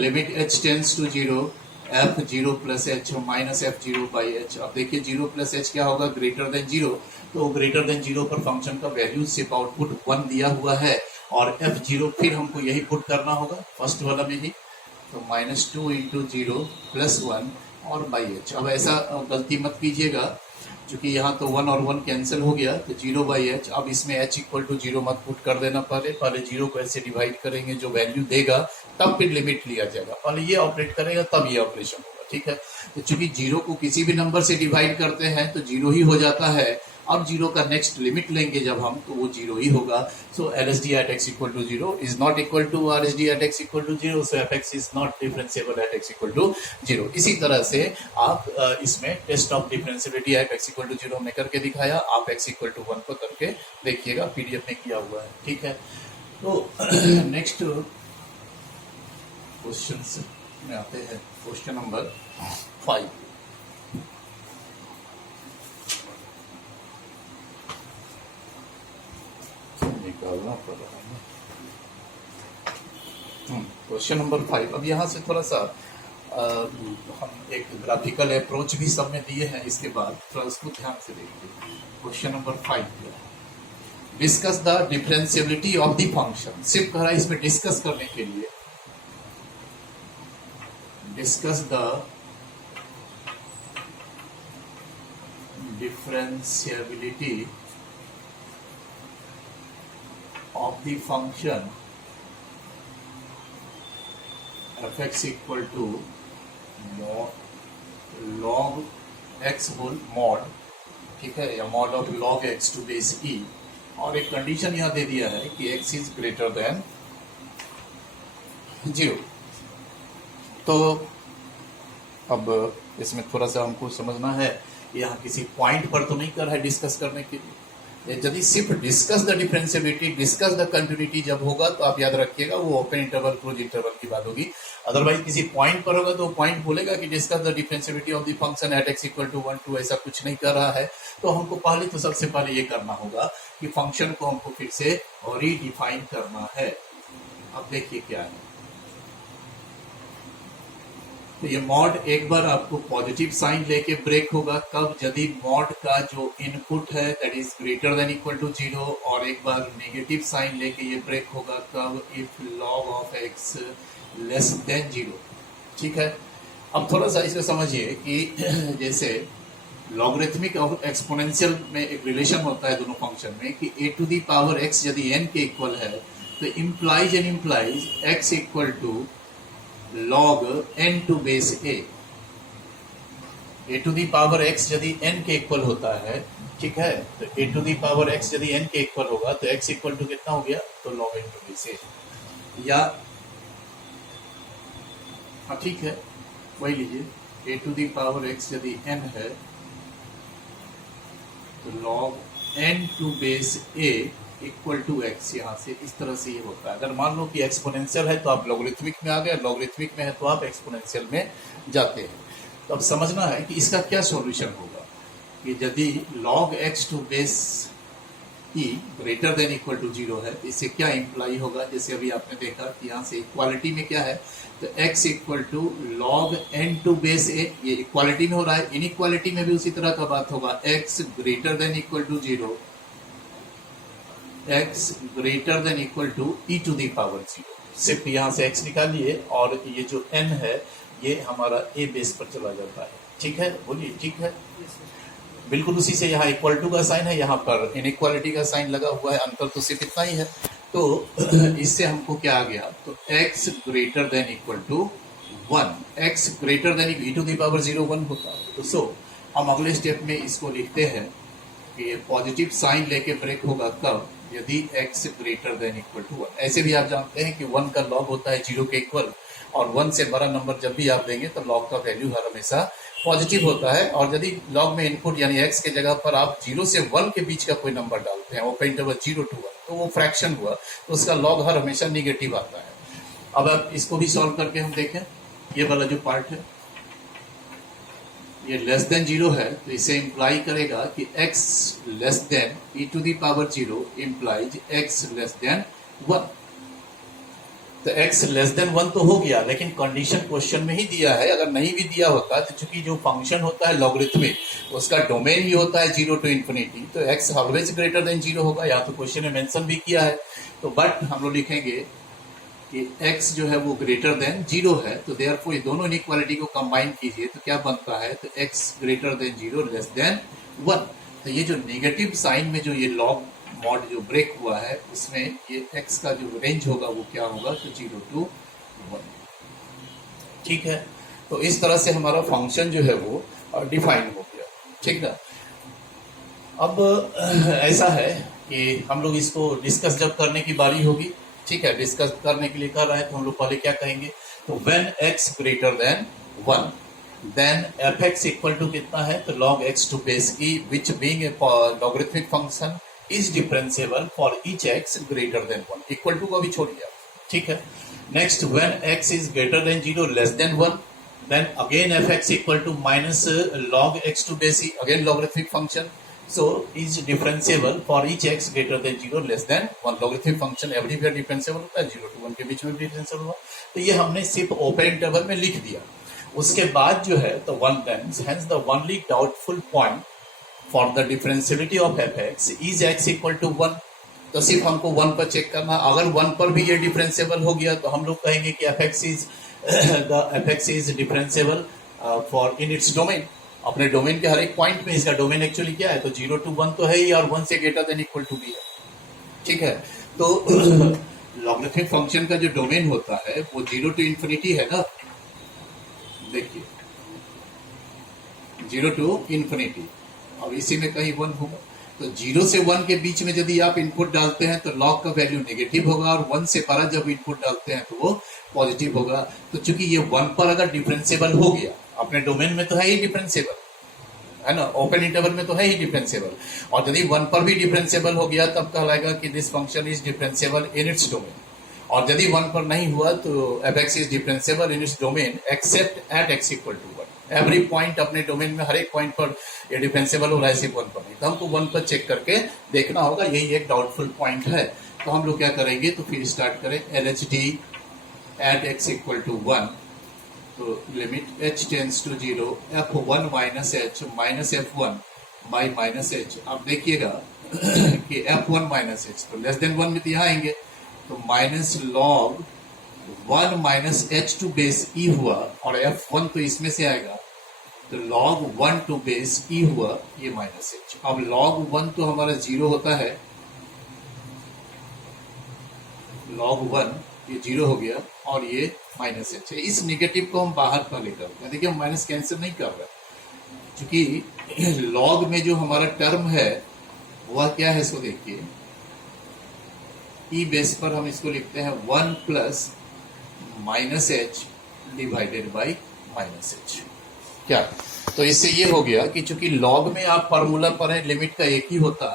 limit h tends to 0 f0 plus h minus f0 by h। अब देखिए 0 प्लस h क्या होगा, ग्रेटर देन 0, तो ग्रेटर देन 0 पर फंक्शन का वैल्यू सिर्फ आउटपुट 1 दिया हुआ है, और f0 फिर हमको यही पुट करना होगा फर्स्ट वाला में ही, तो -2 इंटू 0 प्लस 1 और बाई h। अब ऐसा गलती मत कीजिएगा, क्योंकि यहाँ तो 1 और 1 कैंसिल हो गया, तो 0 बाई h। अब इसमें h इक्वल टू 0 मत पुट कर देना, पहले 0 को ऐसे डिवाइड करेंगे, जो वैल्यू देगा तब फिर लिमिट लिया जाएगा, पहले ये ऑपरेट करेगा तब ये ऑपरेशन होगा। ठीक है, तो चूंकि 0 को किसी भी नंबर से डिवाइड करते हैं तो 0 ही हो जाता है। अब 0 का नेक्स्ट लिमिट लेंगे जब हम, तो वो 0 ही होगा। So LHD at x equal to 0 is not equal to RHD at x equal to 0, so fx is not differentiable at x equal to 0। इसी तरह से आप इसमें test of differentiability at x equal to 0 हमने करके दिखाया, आप x equal to 1 को करके देखिएगा, PDF में किया हुआ है। ठीक है, तो नेक्स्ट क्वेश्चन में आते हैं, क्वेश्चन नंबर 5। निकालना पड़ रहा है क्वेश्चन नंबर 5। अब यहाँ से थोड़ा सा हम एक ग्राफिकल अप्रोच भी सब में दिए हैं, इसके बाद थोड़ा उसको ध्यान से देखिए। Question number 5, discuss the differentiability of the function. सिर्फ कह रहा है इसमें डिस्कस करने के लिए, discuss the differentiability of the function fx equal to log x whole mod, ठीक है, या mod of log x to base e, और एक कंडीशन यहाँ दे दिया है कि x is greater than 0। तो अब इसमें थोड़ा सा हमको समझना है, यहाँ किसी पॉइंट पर तो नहीं कर है डिस्कस करने के लिए। यदि सिर्फ discuss the differentiability, discuss the continuity जब होगा तो आप याद रखिएगा वो ओपन इंटरवल क्लोज इंटरवल की बात होगी। अदरवाइज किसी पॉइंट पर होगा तो पॉइंट बोलेगा कि discuss the differentiability of the function at x equal to 1 2, ऐसा कुछ नहीं कर रहा है। तो हमको पहले तो सबसे पहले ये करना होगा कि फंक्शन को हमको फिर से रीडिफाइन करना है। अब देखिए क्या है, तो ये मॉड एक बार आपको पॉजिटिव साइन लेके ब्रेक होगा कब, यदि मॉड का जो इनपुट है that is greater than equal to 0, और एक बार नेगेटिव साइन लेके ये ब्रेक होगा कब, if log of x less than 0। ठीक है, अब थोड़ा सा इसको समझिए कि जैसे लॉगरिथमिक और एक्सपोनेंशियल में एक रिलेशन होता है दोनों फंक्शन में कि a to the power x यदि n के इक्वल है तो implies x equal to log n to base a to the power x यदि n के इक्वल होता है, ठीक है, तो a to the power x यदि n के इक्वल होगा तो x इक्वल टू कितना हो गया, तो log n to base a। या हाँ ठीक है, वही लीजिए, a to the power x यदि n है तो log n to base a equal to x, यहाँ से इस तरह से ये होता है। अगर मान लो कि एक्सपोनेंशियल है तो आप लॉगरिथमिक में आ गए, लॉगरिथमिक में है तो आप एक्सपोनेंशियल में जाते हैं। तो अब समझना है कि इसका क्या सॉल्यूशन होगा कि यदि log x to base e greater than equal to 0 है, तो इससे क्या इंप्लाई होगा। जैसे अभी आपने देखा कि यहाँ से इक्वालिटी में क्या है, तो x equal to log n to base a, ये इक्वालिटी में हो रहा है। इनइक्वालिटी में भी उसी तरह का बात होगा, x greater than equal to 0, x greater than equal to e to the power 0। सिर्फ यहाँ से x निकालिए और ये जो n है ये हमारा a बेस पर चला जाता है। ठीक है, बोलिए ठीक है। बिल्कुल उसी से यहाँ इक्वल टू का साइन है, यहाँ पर इनइक्वालिटी का साइन लगा हुआ है, अंतर तो सिर्फ इतना ही है। तो इससे हमको क्या आ गया, तो x greater than equal to 1, x greater than e to the power 0 1 होता है। तो सो हम अगले स्टेप में इसको लिखते हैं कि ये पॉजिटिव साइन लेके ब्रेक होगा कब, यदि x greater than equal to 1। ऐसे भी आप जानते हैं कि 1 का लॉग होता है 0 के इक्वल, और 1 से बड़ा नंबर जब भी आप देंगे तो लॉग का वैल्यू हर हमेशा पॉजिटिव होता है। और यदि लॉग में इनपुट यानी x के जगह पर आप 0 से 1 के बीच का कोई नंबर डालते हैं, वो इंटरवल 0 to 1, तो वो फ्रैक्शन हुआ, तो उसका लॉग हर हमेशा निगेटिव आता है। अब आप इसको भी सॉल्व करके हम देखें, ये वाला जो पार्ट है ये लेस देन 0 है, तो इसे इंप्लाई करेगा कि x less than e to the power 0 implies x less than 1। तो x लेस देन 1 तो हो गया, लेकिन कंडीशन क्वेश्चन में ही दिया है। अगर नहीं भी दिया होता तो चूंकि जो फंक्शन होता है लॉगरिथमिक उसका डोमेन ही होता है 0 to इंफिनिटी, तो x ऑलवेज ग्रेटर देन 0 होगा, या तो क्वेश्चन में मेंशन भी किया है। तो बट हम लोग लिखेंगे कि x जो है वो ग्रेटर देन 0 है, तो देयरफॉर ये दोनों इनइक्वालिटी को कंबाइन कीजिए तो क्या बनता है, तो x greater than 0 less than 1। तो ये जो नेगेटिव साइन में जो ये लॉग मॉड जो ब्रेक हुआ है उसमें ये x का जो रेंज होगा वो क्या होगा, तो 0 to 1। ठीक है, तो इस तरह से हमारा फंक्शन जो है वो डिफाइन हो गया। ठीक ना। अब ऐसा है कि हम लोग इसको डिस्कस जब करने की बारी होगी, ठीक है, डिस्कस करने के लिए कर रहे हैं, तो हम लोग पहले क्या कहेंगे, तो when x greater than 1 then fx equal to कितना है, तो log x to base e which being a logarithmic function is differentiable for each x greater than 1। Equal to को भी छोड़िए, ठीक है। Next when x is greater than 0 less than 1 then again fx equal to minus log x to base e, again logarithmic function, so is differentiable for each x greater than 0 less than 1। logarithmic function everywhere differentiable होता है, 0 to 1 के बीच में differentiable हुआ। तो ये हमने सिर्फ ओपन इंटरवल में लिख दिया। उसके बाद जो है तो one then hence the only doubtful point for the differentiability of fx is x equal to 1। तो सिर्फ हमको 1 पर चेक करना, अगर 1 पर भी ये डिफरेंशिएबल हो गया तो हम लोग कहेंगे कि fx is differentiable for in its domain। अपने डोमेन के हर एक पॉइंट में, इसका डोमेन एक्चुअली क्या है, तो 0 to 1 तो है ही, और 1 से ग्रेटर देन इक्वल टू भी है। ठीक है, तो लॉगरिथमिक फंक्शन का जो डोमेन होता है वो 0 to इंफिनिटी है ना, देखिए 0 to इंफिनिटी, अब इसी में कहीं 1 होगा। तो 0 से 1 के बीच में यदि आप इनपुट डालते हैं तो लॉग का वैल्यू नेगेटिव होगा, और 1 से बड़ा जब इनपुट डालते हैं तो वो पॉजिटिव होगा। तो चूंकि ये 1 पर अगर डिफरेंशिएबल हो गया, अपने डोमेन में तो है ही डिफरेंशिएबल, है ना, ओपन इंटरवल में तो है ही डिफरेंशिएबल, और यदि 1 पर भी डिफरेंशिएबल हो गया तब कहलाएगा कि this function is differentiable in its domain. और यदि 1 पर नहीं हुआ तो fx is differentiable in its domain except at x equal to 1। Every point अपने डोमेन में हर एक पॉइंट पर ये डिफरेंशिएबल हो रहा है, सिर्फ 1 पर नहीं। तो हमको 1 पर चेक करके देखना होगा, यही एक डाउटफुल पॉइंट है। तो हम लोग क्या करेंगे, तो फिर स्टार्ट करें LHD at x equal to 1। तो limit h tends to 0 f1 minus h minus f1 by minus h। अब देखिएगा कि f1 माइनस h तो लेस देन 1 में तो यहाँ आएंगे, तो minus log 1 minus h to base e हुआ, और f1 तो इसमें से आएगा, तो log 1 टू बेस e हुआ, ये माइनस h। अब log 1 तो हमारा 0 होता है, log 1 ये 0 हो गया, और ये माइनस एच है। इस निगेटिव को हम बाहर का लेकर, देखिए हम माइनस कैंसिल नहीं कर रहे, क्योंकि लॉग में जो हमारा टर्म है वह क्या है, इसको देखिए, ई बेस पर हम इसको लिखते हैं 1 plus minus H divided by minus H. क्या, तो इससे ये हो गया कि चूंकि लॉग में आप फॉर्मूला पर है लिमिट का एक ही होता,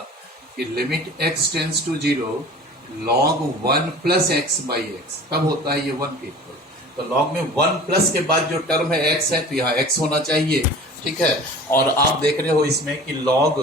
कि limit x tends to 0 log 1 plus x by x, तब होता है ये 1 के इक्वल। तो log में 1 प्लस के बाद जो टर्म है x है, तो यहाँ x होना चाहिए, ठीक है। और आप देख रहे हो इसमें कि log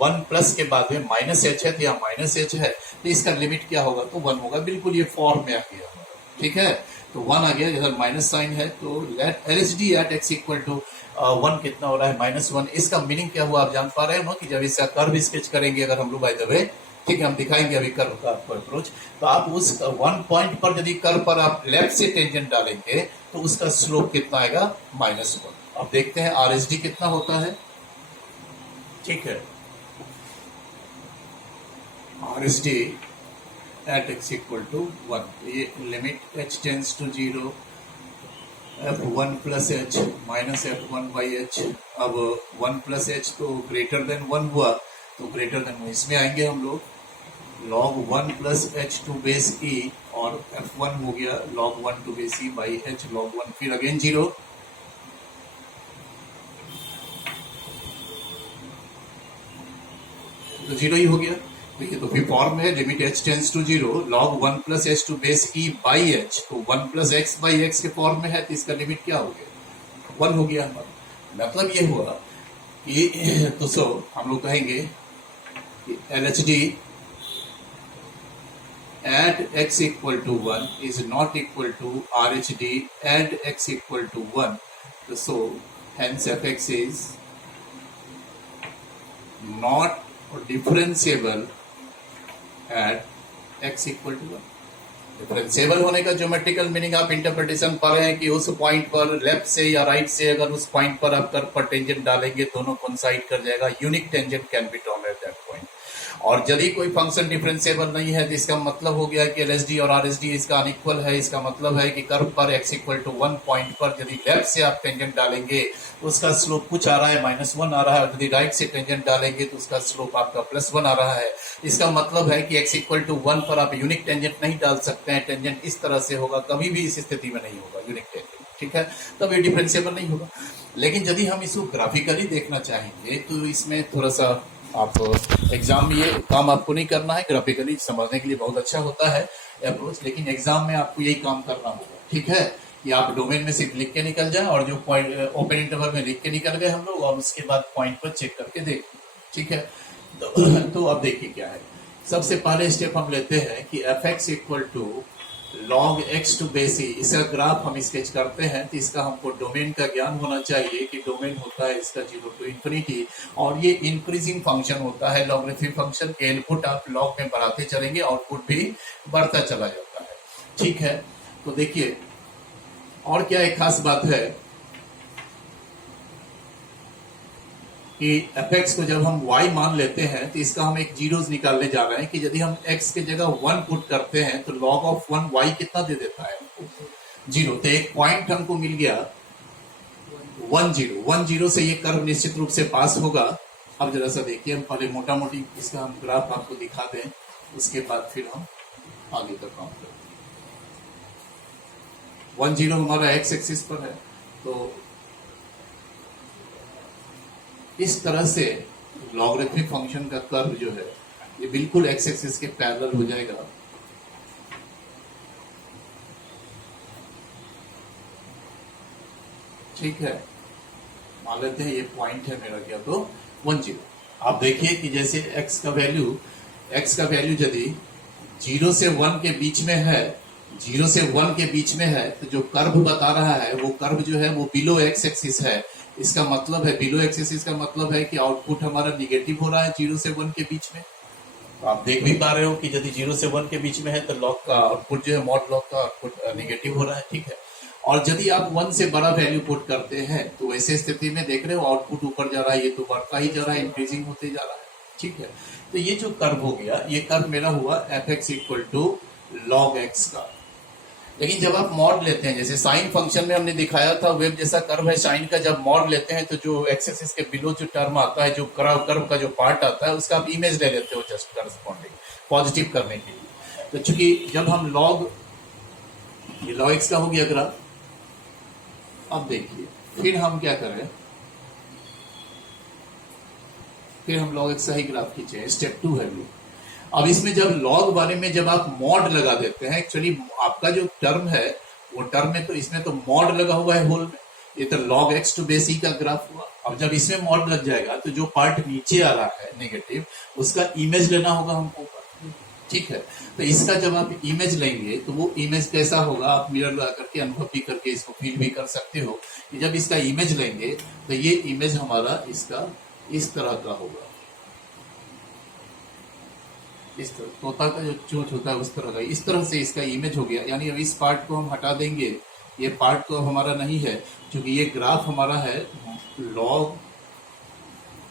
1 प्लस के बाद में माइनस एच है, तो यहाँ माइनस एच है, तो इसका लिमिट क्या होगा, तो 1 होगा। बिल्कुल ये फॉर्म में आ गया हमारा, ठीक है। तो 1 आ गया, इधर माइनस साइन है, तो let LHD at x equal to 1 कितना हो रहा है, -1। इसका मीनिंग क्या हुआ आप जान पा रहे हो कि जब इसका कर्व स्केच करेंगे अगर हम लोग, बाय द वे, ठीक है, हम दिखाएंगे अभी कर्व का आपको अप्रोच, तो आप उस 1 पॉइंट पर यदि कर्व पर आप लेफ्ट से टेंजेंट डालेंगे तो उसका स्लोप कितना आएगा, -1। अब देखते हैं RHD कितना होता है, ठीक है। RHD at x equal to 1, ये limit h tends to 0 f1 plus h minus f1 by h. अब 1 प्लस एच तो ग्रेटर देन 1 हुआ, तो ग्रेटर देन 1 इसमें आएंगे हम लोग, log 1 plus h to base e, और f1 हो गया log 1 to base e by h log 1, फिर अगेन 0, तो 0 ही हो गया। तो ये तो फिर फॉर्म है, limit h tends to 0 log 1 plus h to base e by h, तो 1 प्लस एक्स बाई एक्स के फॉर्म में है, तो इसका लिमिट क्या हो गया, 1 हो गया हमारा। मतलब ये हुआ कि तो सो हम लोग कहेंगे कि LHD at x equal to 1 is not equal to RHD at x equal to 1. So hence fx is not differentiable at x equal to 1. Differentiable होने का ज्योमेट्रिकल मीनिंग आप इंटरप्रिटेशन पा रहे हैं कि उस पॉइंट पर लेफ्ट से या राइट से अगर उस पॉइंट पर आप कर्व पर टेंजेंट डालेंगे दोनों कोइंसाइड कर जाएगा, unique tangent can be drawn at that point. और यदि कोई फंक्शन डिफरेंशिएबल नहीं है तो इसका मतलब हो गया कि LHD और RHD इसका अनइक्वल है। इसका मतलब है कि कर्व पर x इक्वल टू 1 पॉइंट पर यदि लेफ्ट से आप टेंजेंट डालेंगे तो उसका स्लोप कुछ आ रहा है, -1 आ रहा है, और यदि राइट से टेंजेंट डालेंगे तो उसका स्लोप आपका +1 आ रहा है। इसका मतलब है कि x इक्वल टू 1 पर आप यूनिक टेंजेंट नहीं डाल सकते हैं, टेंजेंट इस तरह से होगा, कभी भी इस स्थिति में नहीं होगा यूनिक टेंजेंट, ठीक है, तब ये डिफरेंशिएबल नहीं होगा। लेकिन यदि हम इसको ग्राफिकली देखना चाहेंगे तो इसमें थोड़ा सा आप एग्जाम में ये काम आपको नहीं करना है, ग्राफिकली समझने के लिए बहुत अच्छा होता है अप्रोच, लेकिन एग्जाम में आपको यही काम करना होगा, ठीक है, कि आप डोमेन में सिर्फ लिख के निकल जाए और जो पॉइंट ओपन इंटरवल में लिख के निकल गए हम लोग, और उसके बाद पॉइंट पर चेक करके देख, ठीक है। तो अब देखिए क्या है, सबसे पहले स्टेप हम लेते हैं कि fx equal to log x to base e, इसका ग्राफ हम स्केच करते हैं, तो इसका हमको डोमेन का ज्ञान होना चाहिए कि डोमेन होता है इसका 0 टू इंफिनिटी, और ये इंक्रीजिंग फंक्शन होता है, लॉगरिथमिक फंक्शन के इनपुट आप लॉग में बढ़ाते चलेंगे, आउटपुट भी बढ़ता चला जाता है, ठीक है। तो देखिए और क्या एक खास बात है कि fx को जब हम y मान लेते हैं तो इसका हम एक जीरोस निकालने जा रहे हैं कि यदि हम x के जगह 1 पुट करते हैं तो log ऑफ 1 y कितना दे देता है, 0। तो एक पॉइंट हमको मिल गया 1 0 से ये कर्व निश्चित रूप से पास होगा। अब जरा सा देखिए, हम पहले मोटा मोटी इसका हम ग्राफ आपको दिखा दें, उसके बाद फिर हम आगे का काम करें। 1 0 हमारा x एक्सिस पर है, तो इस तरह से लॉगरिथमिक फंक्शन का कर्व जो है ये बिल्कुल x एक्सिस के पैरेलल हो जाएगा, ठीक है। मान लेते हैं ये पॉइंट है मेरा क्या, तो 1 0। आप देखिए कि जैसे x का वैल्यू यदि 0 से 1 के बीच में है, 0 से 1 के बीच में है, तो जो कर्व बता रहा है वो कर्व जो है वो बिलो x एक्सिस है। इसका मतलब है बिलो एक्सिस का मतलब है कि आउटपुट हमारा निगेटिव हो रहा है 0 से 1 के बीच में। तो आप देख भी पा रहे हो कि यदि 0 से 1 के बीच में है तो लॉग का आउटपुट जो है, मॉड लॉग का आउटपुट निगेटिव हो रहा है, ठीक है। और यदि आप 1 से बड़ा वैल्यू पुट करते हैं तो ऐसे स्थिति में देख रहे हो आउटपुट ऊपर जा रहा है, ये तो बढ़ता ही जा रहा है, इंक्रीजिंग होते जा रहा है, ठीक है। तो ये जो कर्व हो गया, ये कर्व मेरा हुआ fx equal to log x का। लेकिन जब आप मॉड लेते हैं, जैसे साइन फंक्शन में हमने दिखाया था, वेव जैसा कर्व है साइन का, जब मॉड लेते हैं तो जो एक्स एक्सिस के बिलो जो टर्म आता है, जो कर्व का जो पार्ट आता है, उसका आप इमेज ले लेते हो जस्ट करस्पॉन्डिंग पॉजिटिव करने के लिए। तो चूंकि जब हम log x का हो गया ग्राफ, अब देखिए फिर हम क्या करें, फिर हम log x का ही ग्राफ खींचे, स्टेप 2 है वो। अब इसमें जब log वाले में जब आप मॉड लगा देते हैं, एक्चुअली आपका जो टर्म है वो टर्म में तो इसमें तो मॉड लगा हुआ है होल में, ये तो log x to base e का ग्राफ हुआ। अब जब इसमें मॉड लग जाएगा तो जो पार्ट नीचे आ रहा है नेगेटिव, उसका इमेज लेना होगा हमको, ठीक है। तो इसका जब आप इमेज लेंगे तो वो इमेज कैसा होगा, आप मिरर लगा करके अनुभव भी करके इसको फील भी कर सकते हो कि जब इसका इमेज लेंगे तो ये इमेज हमारा इसका इस तरह का होगा, इस तरह तोता का जो चोंच होता है उस तरह का, इस तरह से इसका इमेज हो गया। यानी अब इस पार्ट को हम हटा देंगे, ये पार्ट तो हमारा नहीं है, क्योंकि ये ग्राफ हमारा है लॉग,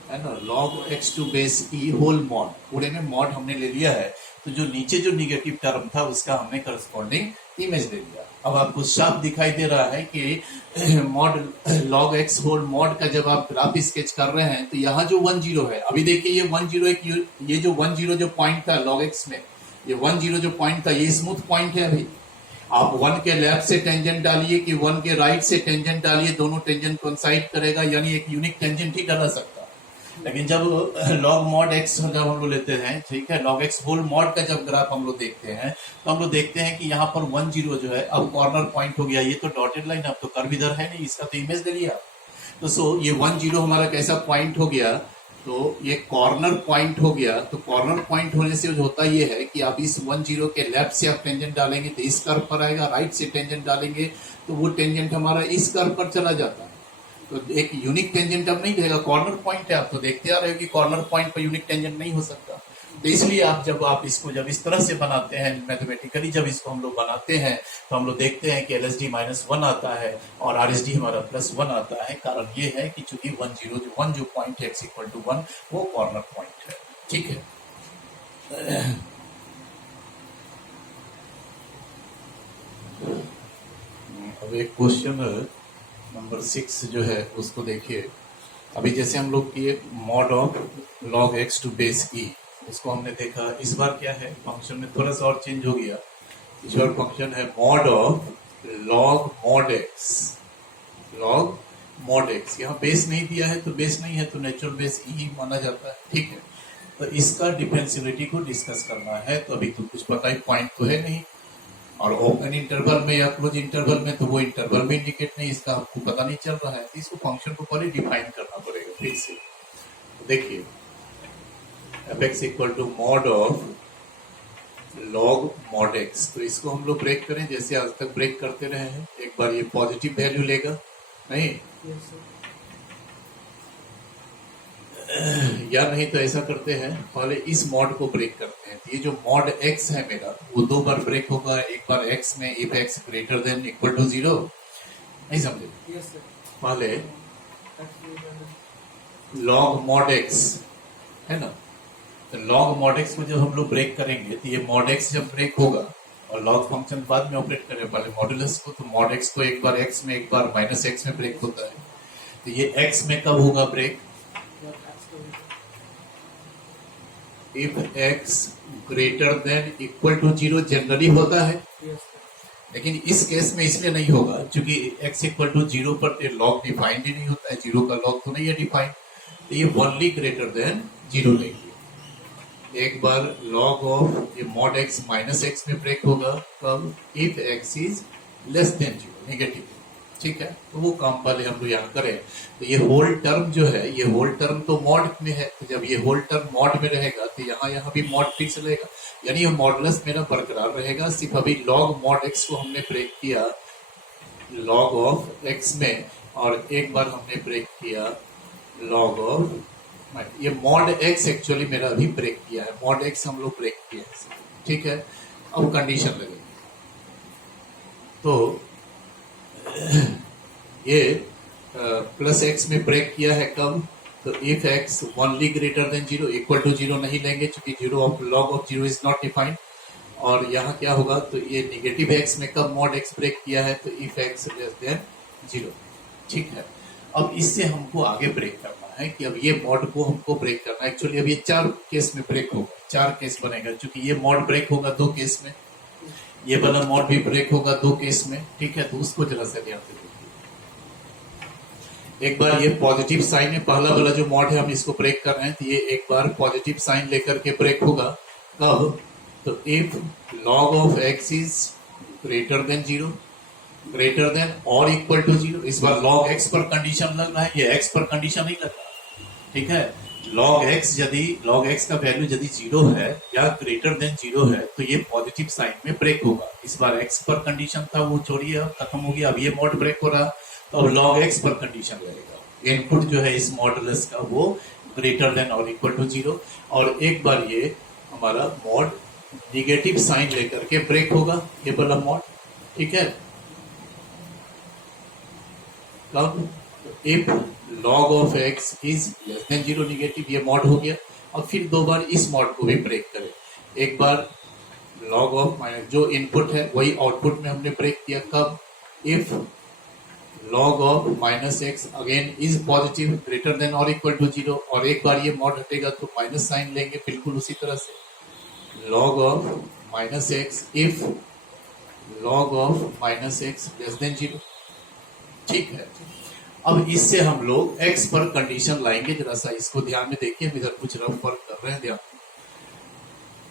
है ना, log x to base e whole mod, पूरे में मॉड हमने ले लिया है। तो जो नीचे जो निगेटिव टर्म था उसका हमने करस्पॉन्डिंग इमेज ले लिया। अब आपको साफ दिखाई दे रहा है कि mod log x whole mod का जब आप ग्राफ स्केच कर रहे हैं तो यहाँ जो 10 है, अभी देखिए ये 10 एक ये जो 10 जो पॉइंट था log x में, ये 10 जो पॉइंट था ये स्मूथ पॉइंट है। अभी आप 1 के लेफ्ट से टेंजेंट डालिए कि 1 के राइट से टेंजेंट डालिए, दोनों टेंजेंट कोइंसाइड करेगा, यानी एक यूनिक टेंजेंट ही डाला सकता। लेकिन जब log mod x जब हम लोग लेते हैं, ठीक है, log x होल मॉड का जब ग्राफ हम लोग देखते हैं तो हम लोग देखते हैं कि यहाँ पर 10 जो है अब कॉर्नर पॉइंट हो गया, ये तो डॉटेड लाइन, अब तो कर्व इधर है नहीं, इसका तो इमेज ले लिया। तो सो ये 10 हमारा कैसा पॉइंट हो गया, तो ये कॉर्नर पॉइंट हो गया। तो कॉर्नर पॉइंट होने से जो होता ये है कि आप इस 10 के लेफ्ट से आप टेंजेंट डालेंगे तो इस कर्व पर आएगा, राइट से टेंजेंट डालेंगे तो वो टेंजेंट हमारा इस कर्व पर चला जाता है। तो एक यूनिक टेंजेंट अब नहीं रहेगा, कॉर्नर पॉइंट है, आप तो देखते आ रहे हो कि कॉर्नर पॉइंट पर यूनिक टेंजेंट नहीं हो सकता। तो इसलिए आप जब आप इसको जब इस तरह से बनाते हैं मैथमेटिकली, जब इसको हम लोग बनाते हैं तो हम लोग देखते हैं कि LSD -1 आता है और RSD हमारा +1 आता है। कारण ये है कि चूंकि 1 जो पॉइंट है x=1 वो कॉर्नर पॉइंट है, ठीक है। अब एक क्वेश्चन नंबर 6 जो है उसको देखिए। अभी जैसे हम लोग किए mod of log x to base e, उसको हमने देखा। इस बार क्या है, फंक्शन में थोड़ा सा और चेंज हो गया। इस बार फंक्शन है mod of log mod x, log mod x। यहाँ बेस नहीं दिया है तो बेस नहीं है तो नेचुरल बेस e ही माना जाता है, ठीक है। तो इसका डिफरेंशियबिलिटी को डिस्कस करना है। तो अभी तो कुछ पता ही पॉइंट तो है नहीं, और ओपन इंटरवल में या क्लोज इंटरवल में तो वो इंटरवल में इंडिकेट नहीं, इसका आपको पता नहीं चल रहा है। तो इसको फंक्शन को पहले डिफाइन करना पड़ेगा फिर से। तो देखिए fx equal to mod of log mod x। तो इसको हम लोग ब्रेक करें जैसे आज तक ब्रेक करते रहे हैं। एक बार ये पॉजिटिव वैल्यू लेगा नहीं, या नहीं तो ऐसा करते हैं, पहले इस मॉड को ब्रेक करते हैं। तो ये जो मॉड x है मेरा वो 2 बार ब्रेक होगा। एक बार x में if x greater than equal to 0, नहीं समझे? पहले log mod x है ना, तो log mod x को जब हम लोग ब्रेक करेंगे तो ये mod x जब ब्रेक होगा और log फंक्शन बाद में ऑपरेट करें पहले मॉडुलस को, तो mod x तो एक बार x में एक बार -x में ब्रेक होता है। तो ये x में कब होगा break, if x greater than equal to 0 generally होता है, लेकिन इस केस में इसलिए नहीं होगा क्योंकि x इक्वल टू 0 पर लॉग डिफाइंड ही नहीं होता है, 0 का लॉग तो नहीं है डिफाइंड। तो ये ओनली ग्रेटर देन 0 लेंगे। एक बार लॉग ऑफ ये mod x -x में ब्रेक होगा कब, if x is less than 0 negative, ठीक है। तो वो काम पहले हम लोग यहाँ करें। तो ये होल टर्म जो है, ये होल टर्म तो मॉड में है, तो जब ये होल टर्म मॉड में रहेगा तो यहाँ भी मॉड फिक्स रहेगा, यानी ये मॉडुलस मेरा बरकरार रहेगा। सिर्फ अभी log mod x को हमने ब्रेक किया log ऑफ x में, और एक बार हमने ब्रेक किया log ऑफ ये mod x एक्चुअली मेरा अभी ब्रेक किया है, mod x हम लोग ब्रेक किया है, ठीक है। अब कंडीशन लगेगी तो ये प्लस x में ब्रेक किया है कब, तो if x only greater than 0 equal to 0 नहीं लेंगे क्योंकि 0 of log of 0 is not defined. और यहाँ क्या होगा, तो ये नेगेटिव x में कब mod x ब्रेक किया है, तो इफ x लेस देन 0, ठीक है। अब इससे हमको आगे ब्रेक करना है कि अब ये मॉड को हमको ब्रेक करना है। एक्चुअली अब ये 4 केस में ब्रेक होगा, 4 केस बनेगा क्योंकि ये मॉड ब्रेक होगा 2 केस में, ये वाला मॉड भी ब्रेक होगा 2 केस में, ठीक है। तो उसको जरा से ध्यान से देखिए। एक बार ये पॉजिटिव साइन है, पहला वाला जो मॉड है हम इसको ब्रेक कर रहे हैं, तो ये एक बार पॉजिटिव साइन लेकर के ब्रेक होगा। कब? तो if log of x is greater than 0, greater then और इक्वल टू 0। इस बार log x पर कंडीशन लग रहा है, ये x पर कंडीशन नहीं लग रहा, ठीक है। log x का वैल्यू यदि 0 है या ग्रेटर देन 0 है तो ये पॉजिटिव साइन में ब्रेक होगा। इस बार x पर कंडीशन था, वो छोड़िए, अब खत्म हो गया। अब ये मॉड ब्रेक हो रहा, तो अब log x पर कंडीशन रहेगा। इनपुट जो है इस मॉडुलस का वो ग्रेटर देन और इक्वल टू 0, और एक बार ये हमारा मॉड निगेटिव साइन लेकर के ब्रेक होगा, ये वाला मॉड, ठीक है। कब? If log of x is less than 0 negative, ये मॉड हो गया। और फिर दो बार इस मॉड को भी ब्रेक करें। एक बार log ऑफ माइनस जो इनपुट है वही आउटपुट में हमने ब्रेक किया। कब? If log of minus x again is positive greater than और इक्वल टू 0, और एक बार ये मॉड हटेगा तो माइनस साइन लेंगे, बिल्कुल उसी तरह से। log of minus x if log of minus x less than 0, ठीक है। अब इससे हम लोग x पर कंडीशन लाएंगे, जरा सा इसको ध्यान में देखिए, हम इधर कुछ रफ वर्क कर रहे हैं, ध्यान।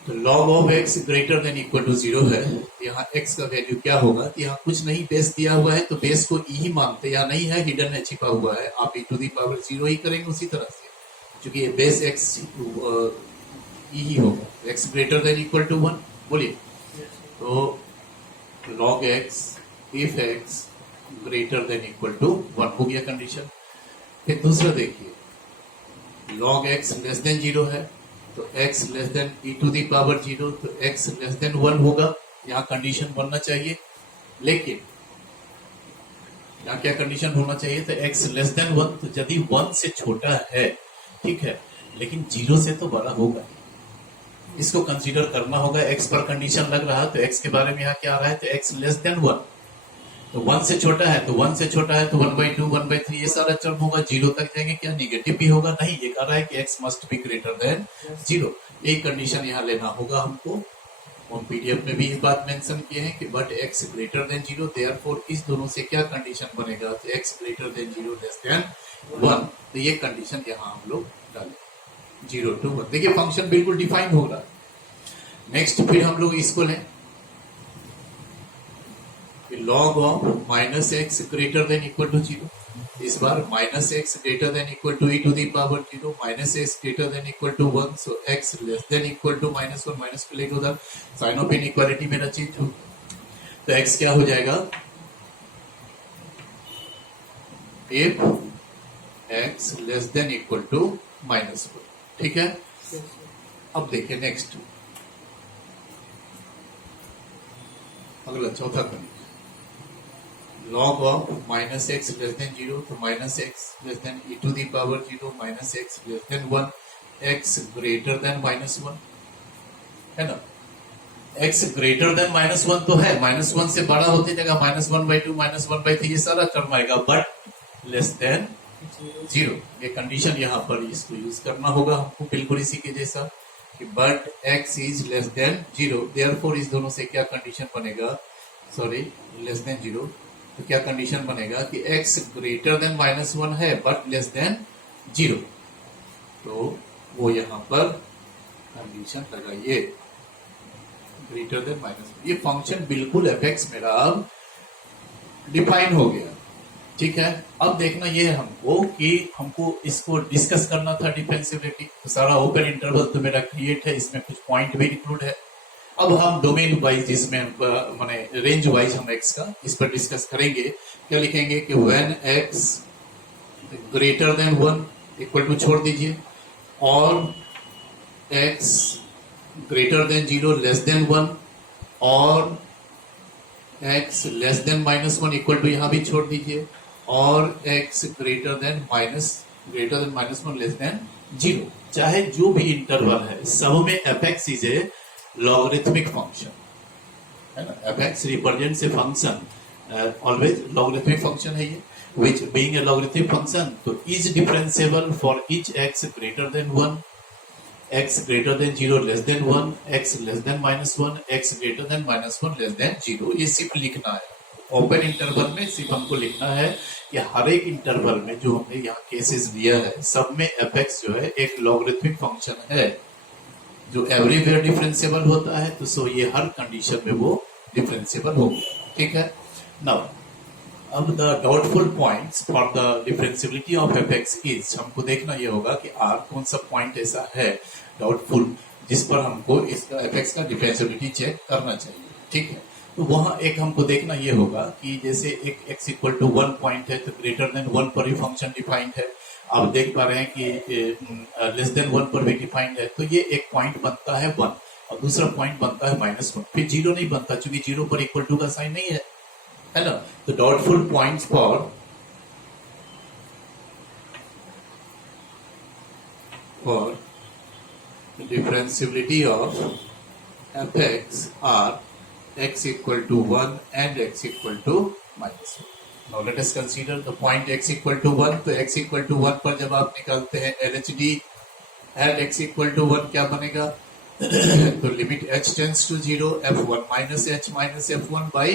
तो log of x greater than equal to 0 है, यहाँ x का वैल्यू क्या होगा? यहाँ कुछ नहीं, बेस दिया हुआ है तो बेस को e ही मानते, यहाँ नहीं है, हिडन है, छिपा हुआ है, आप e टू दी पावर 0 ही करेंगे उसी तरह से, क्योंकि ये बेस x e ही होगा। x greater than equal to 1, बोलिए। तो log x if x greater than equal to 1 हो गया कंडीशन। फिर दूसरा देखिए, log x लेस देन 0 है, तो x less than e to the power 0, तो x लेस देन 1 होगा, यहाँ कंडीशन बनना चाहिए। लेकिन यहाँ क्या कंडीशन होना चाहिए? तो x लेस देन 1, तो यदि 1 से छोटा है, ठीक है, लेकिन 0 से तो बड़ा होगा, इसको कंसीडर करना होगा। x पर कंडीशन लग रहा है तो x के बारे में यहाँ क्या आ रहा है? तो x लेस देन 1, तो 1 से छोटा है, तो 1 से छोटा है तो 1/2 1/3 ये सारा टर्म होगा, 0 तक जाएंगे, क्या निगेटिव भी होगा? नहीं, ये कह रहा है कि x must be greater than 0। एक कंडीशन यहाँ लेना होगा हमको। हम पीडीएफ में भी इस बात मेंशन किए हैं कि but x greater than 0, therefore इस दोनों से क्या कंडीशन बनेगा? तो x greater than 0 less than 1, तो ये कंडीशन यहाँ हम लोग डालें 0 to 1। देखिए फंक्शन बिल्कुल डिफाइन हो रहा है। नेक्स्ट फिर हम लोग इसको लें, log of minus x greater than equal to 0, इस बार minus x greater than equal to e to the power 0, minus x greater than equal to 1, so x less than equal to -1, minus को लेकर उधर sign of inequality मेरा change हो, तो x क्या हो जाएगा? If x less than equal to -1, ठीक है। अब देखिए नेक्स्ट, अगला चौथा condition, log of minus x less than 0, तो minus x less than e to the power 0, minus x less than 1, x greater than -1, है ना। x ग्रेटर देन -1 तो है, -1 से बड़ा होते जाएगा, -1/2 -1/3 ये सारा टर्म आएगा, बट लेस देन 0, ये कंडीशन यहाँ पर इसको यूज करना होगा हमको, बिल्कुल इसी के जैसा कि but x is less than 0, therefore इस दोनों से क्या कंडीशन बनेगा? सॉरी, लेस देन 0, तो क्या कंडीशन बनेगा कि x ग्रेटर देन -1 है बट लेस देन 0, तो वो यहाँ पर कंडीशन लगाइए ग्रेटर देन -1। ये फंक्शन बिल्कुल fx मेरा अब डिफाइन हो गया, ठीक है। अब देखना ये है हमको कि हमको इसको डिस्कस करना था डिफेंसिबिलिटी, तो सारा ओपन इंटरवल तो मेरा क्रिएट है, इसमें कुछ पॉइंट भी इंक्लूड है। अब हम डोमेन वाइज इसमें माने रेंज वाइज हम x का इस पर डिस्कस करेंगे। क्या लिखेंगे कि when x greater than 1 equal to छोड़ दीजिए, और x greater than 0 less than 1, और x less than -1 equal to यहाँ भी छोड़ दीजिए, और x greater than -1 less than 0। चाहे जो भी इंटरवल है सब में fx is a logarithmic function, है ना। fx represents a function, always logarithmic function है ये, which being a logarithmic function तो is differentiable for each x greater than 1, x greater than 0 less than 1, x less than -1, x greater than -1 less than 0, ये सिर्फ लिखना है। Open interval में सिर्फ हमको लिखना है कि हर एक इंटरवल में जो हमने यहाँ केसेस दिया है सब में एफ एक्स जो है एक लॉगरिथमिक फंक्शन है जो एवरीवेयर डिफरेंशिएबल होता है, तो सो ये हर कंडीशन में वो डिफरेंशिएबल हो गया। ठीक है। नाउ अब the doubtful points for the differentiability of F x is, हमको देखना ये होगा कि आर कौन सा पॉइंट ऐसा है डाउटफुल जिस पर हमको इसका एफ एक्स का डिफरेंशिएबिलिटी चेक करना चाहिए। ठीक है। तो वहां एक हमको देखना ये होगा कि जैसे एक x इक्वल टू 1 पॉइंट है तो ग्रेटर देन 1 पर ही फंक्शन डिफाइंड है। आप देख पा रहे हैं कि लेस देन 1 पर भी डिफाइंड है, तो ये एक पॉइंट बनता है 1 और दूसरा पॉइंट बनता है -1, फिर 0 नहीं बनता क्योंकि 0 पर इक्वल टू का साइन नहीं है ना। तो doubtful points for differentiability of fx are x equal to 1 and x equal to -1. Now let us consider the point x equal to 1. तो x equal to 1 पर जब आप निकालते हैं LHD at x equal to 1 क्या बनेगा? तो limit h tends to 0 f1 minus h minus f1 by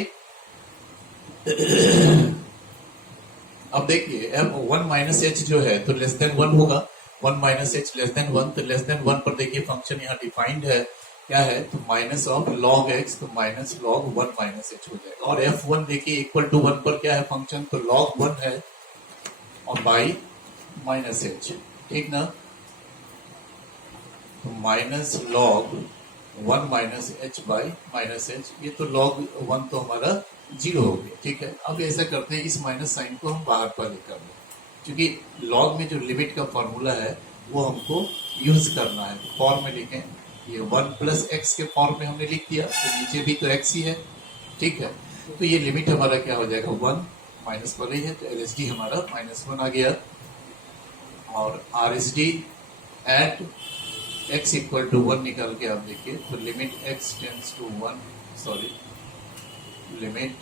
अब देखिए f1 minus h जो है तो लेस देन 1 होगा, 1 माइनस एच लेस देन 1, तो लेस देन 1 पर देखिए फंक्शन यहाँ डिफाइंड है क्या है, तो माइनस ऑफ लॉग एक्स, तो माइनस लॉग 1 माइनस एच हो जाएगा। और f1 देखिए इक्वल टू 1 पर क्या है फंक्शन, तो लॉग 1 है और बाई माइनस एच। ठीक ना, तो minus log 1 minus h by minus H, ये तो लॉग 1 तो हमारा 0 हो गया। ठीक है। अब ऐसा करते हैं इस माइनस साइन को हम बाहर पर लेकर लें, क्योंकि लॉग में जो लिमिट का फॉर्मूला है वो हमको यूज करना है। फॉर्म में लिखें, ये 1 प्लस एक्स के फॉर्म में हमने लिख दिया, तो नीचे भी तो एक्स ही है। ठीक है। तो ये लिमिट हमारा क्या हो जाएगा 1 माइनस वाला ही है, तो LHD हमारा -1 आ गया। और RHD at x equal to 1 निकाल के आप देखिए, तो limit x tends to 1 sorry limit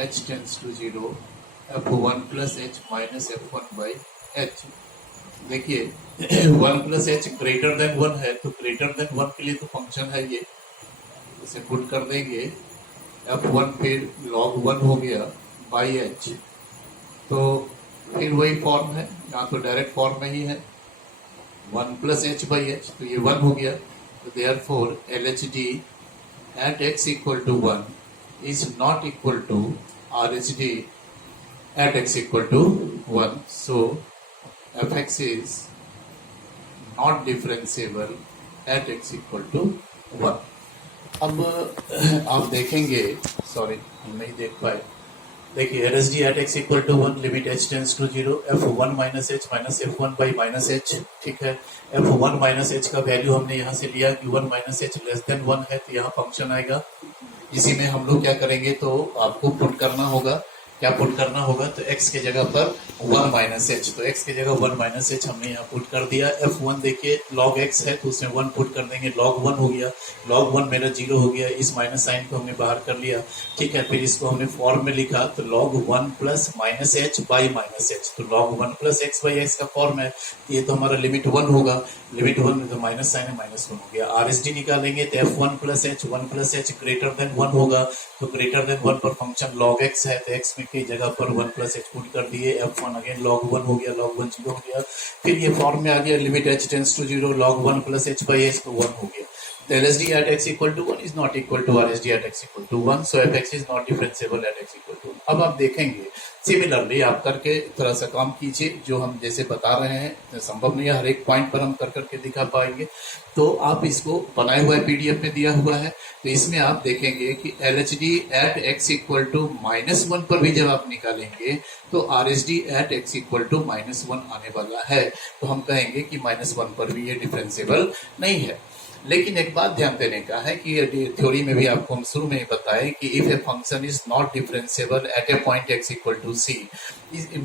h tends to 0 f1 plus h minus f1 by h. देखिए 1 प्लस एच ग्रेटर देन 1 है, तो ग्रेटर देन 1 के लिए तो फंक्शन है ये, इसे पुट कर देंगे f1 फिर log 1 हो गया बाई एच, तो फिर वही फॉर्म है, यहाँ तो डायरेक्ट फॉर्म में ही है 1 प्लस एच बाई एच, तो ये 1 हो गया। तो therefore LHD at x equal to 1 is not equal to RHD at x equal to 1. So fx is not differentiable at x equal to 1. अब आप देखेंगे, सॉरी हम नहीं देख पाए, देखिए LHD at x equal to 1 limit h tends to 0 f1 minus h minus f1 by minus h. ठीक है। f1 माइनस एच का वैल्यू हमने यहाँ से लिया कि 1 माइनस एच लेस देन 1 है, तो यहाँ फंक्शन आएगा। इसी में हम लोग क्या करेंगे, तो आपको पुट करना होगा, क्या पुट करना होगा, तो x के जगह पर 1 माइनस एच, तो x के जगह 1 माइनस एच हमने यहाँ पुट कर दिया। f1 देखिए log x है तो उसमें 1 पुट कर देंगे, log 1 हो गया, log 1 मेरा 0 हो गया, इस माइनस साइन को हमने बाहर कर लिया। ठीक है। फिर इसको हमने फॉर्म में लिखा, तो log 1 plus minus h by minus H, तो log 1 plus x by x का फॉर्म है, ये तो हमारा लिमिट 1 होगा, लिमिट 1 में तो माइनस साइन है -1 हो गया। RHD निकालेंगे तो f1 plus H 1 plus H greater than 1 होगा, तो ग्रेटर देन 1 पर फंक्शन log x है, तो x में की जगह पर 1 प्लस एच पुट कर दिए, f1 अगेन log 1 हो गया, log 1 0 हो गया। फिर ये फॉर्म में आ गया limit h tends to 0 log 1 plus h by h, तो 1 हो गया। The LHD at x equal to 1 is not equal to RHD at x equal to 1, so fx is not differentiable at x equal to 1. अब आप देखेंगे similarly आप करके थोड़ा सा काम कीजिए, जो हम जैसे बता रहे हैं संभव नहीं है हर एक पॉइंट पर हम कर करके दिखा पाएंगे, तो आप इसको बनाए हुआ PDF में दिया हुआ है, तो इसमें आप देखेंगे कि LHD at x equal to -1 पर भी जब आप निकालेंगे तो RHD at x equal to -1 आने वाला है, तो हम कहेंगे कि -1 पर भी ये डिफरेंशिएबल नहीं है। लेकिन एक बात ध्यान देने का है कि थ्योरी में भी आपको हम शुरू में ही बताए कि if a function is not differentiable at a point x equal to c,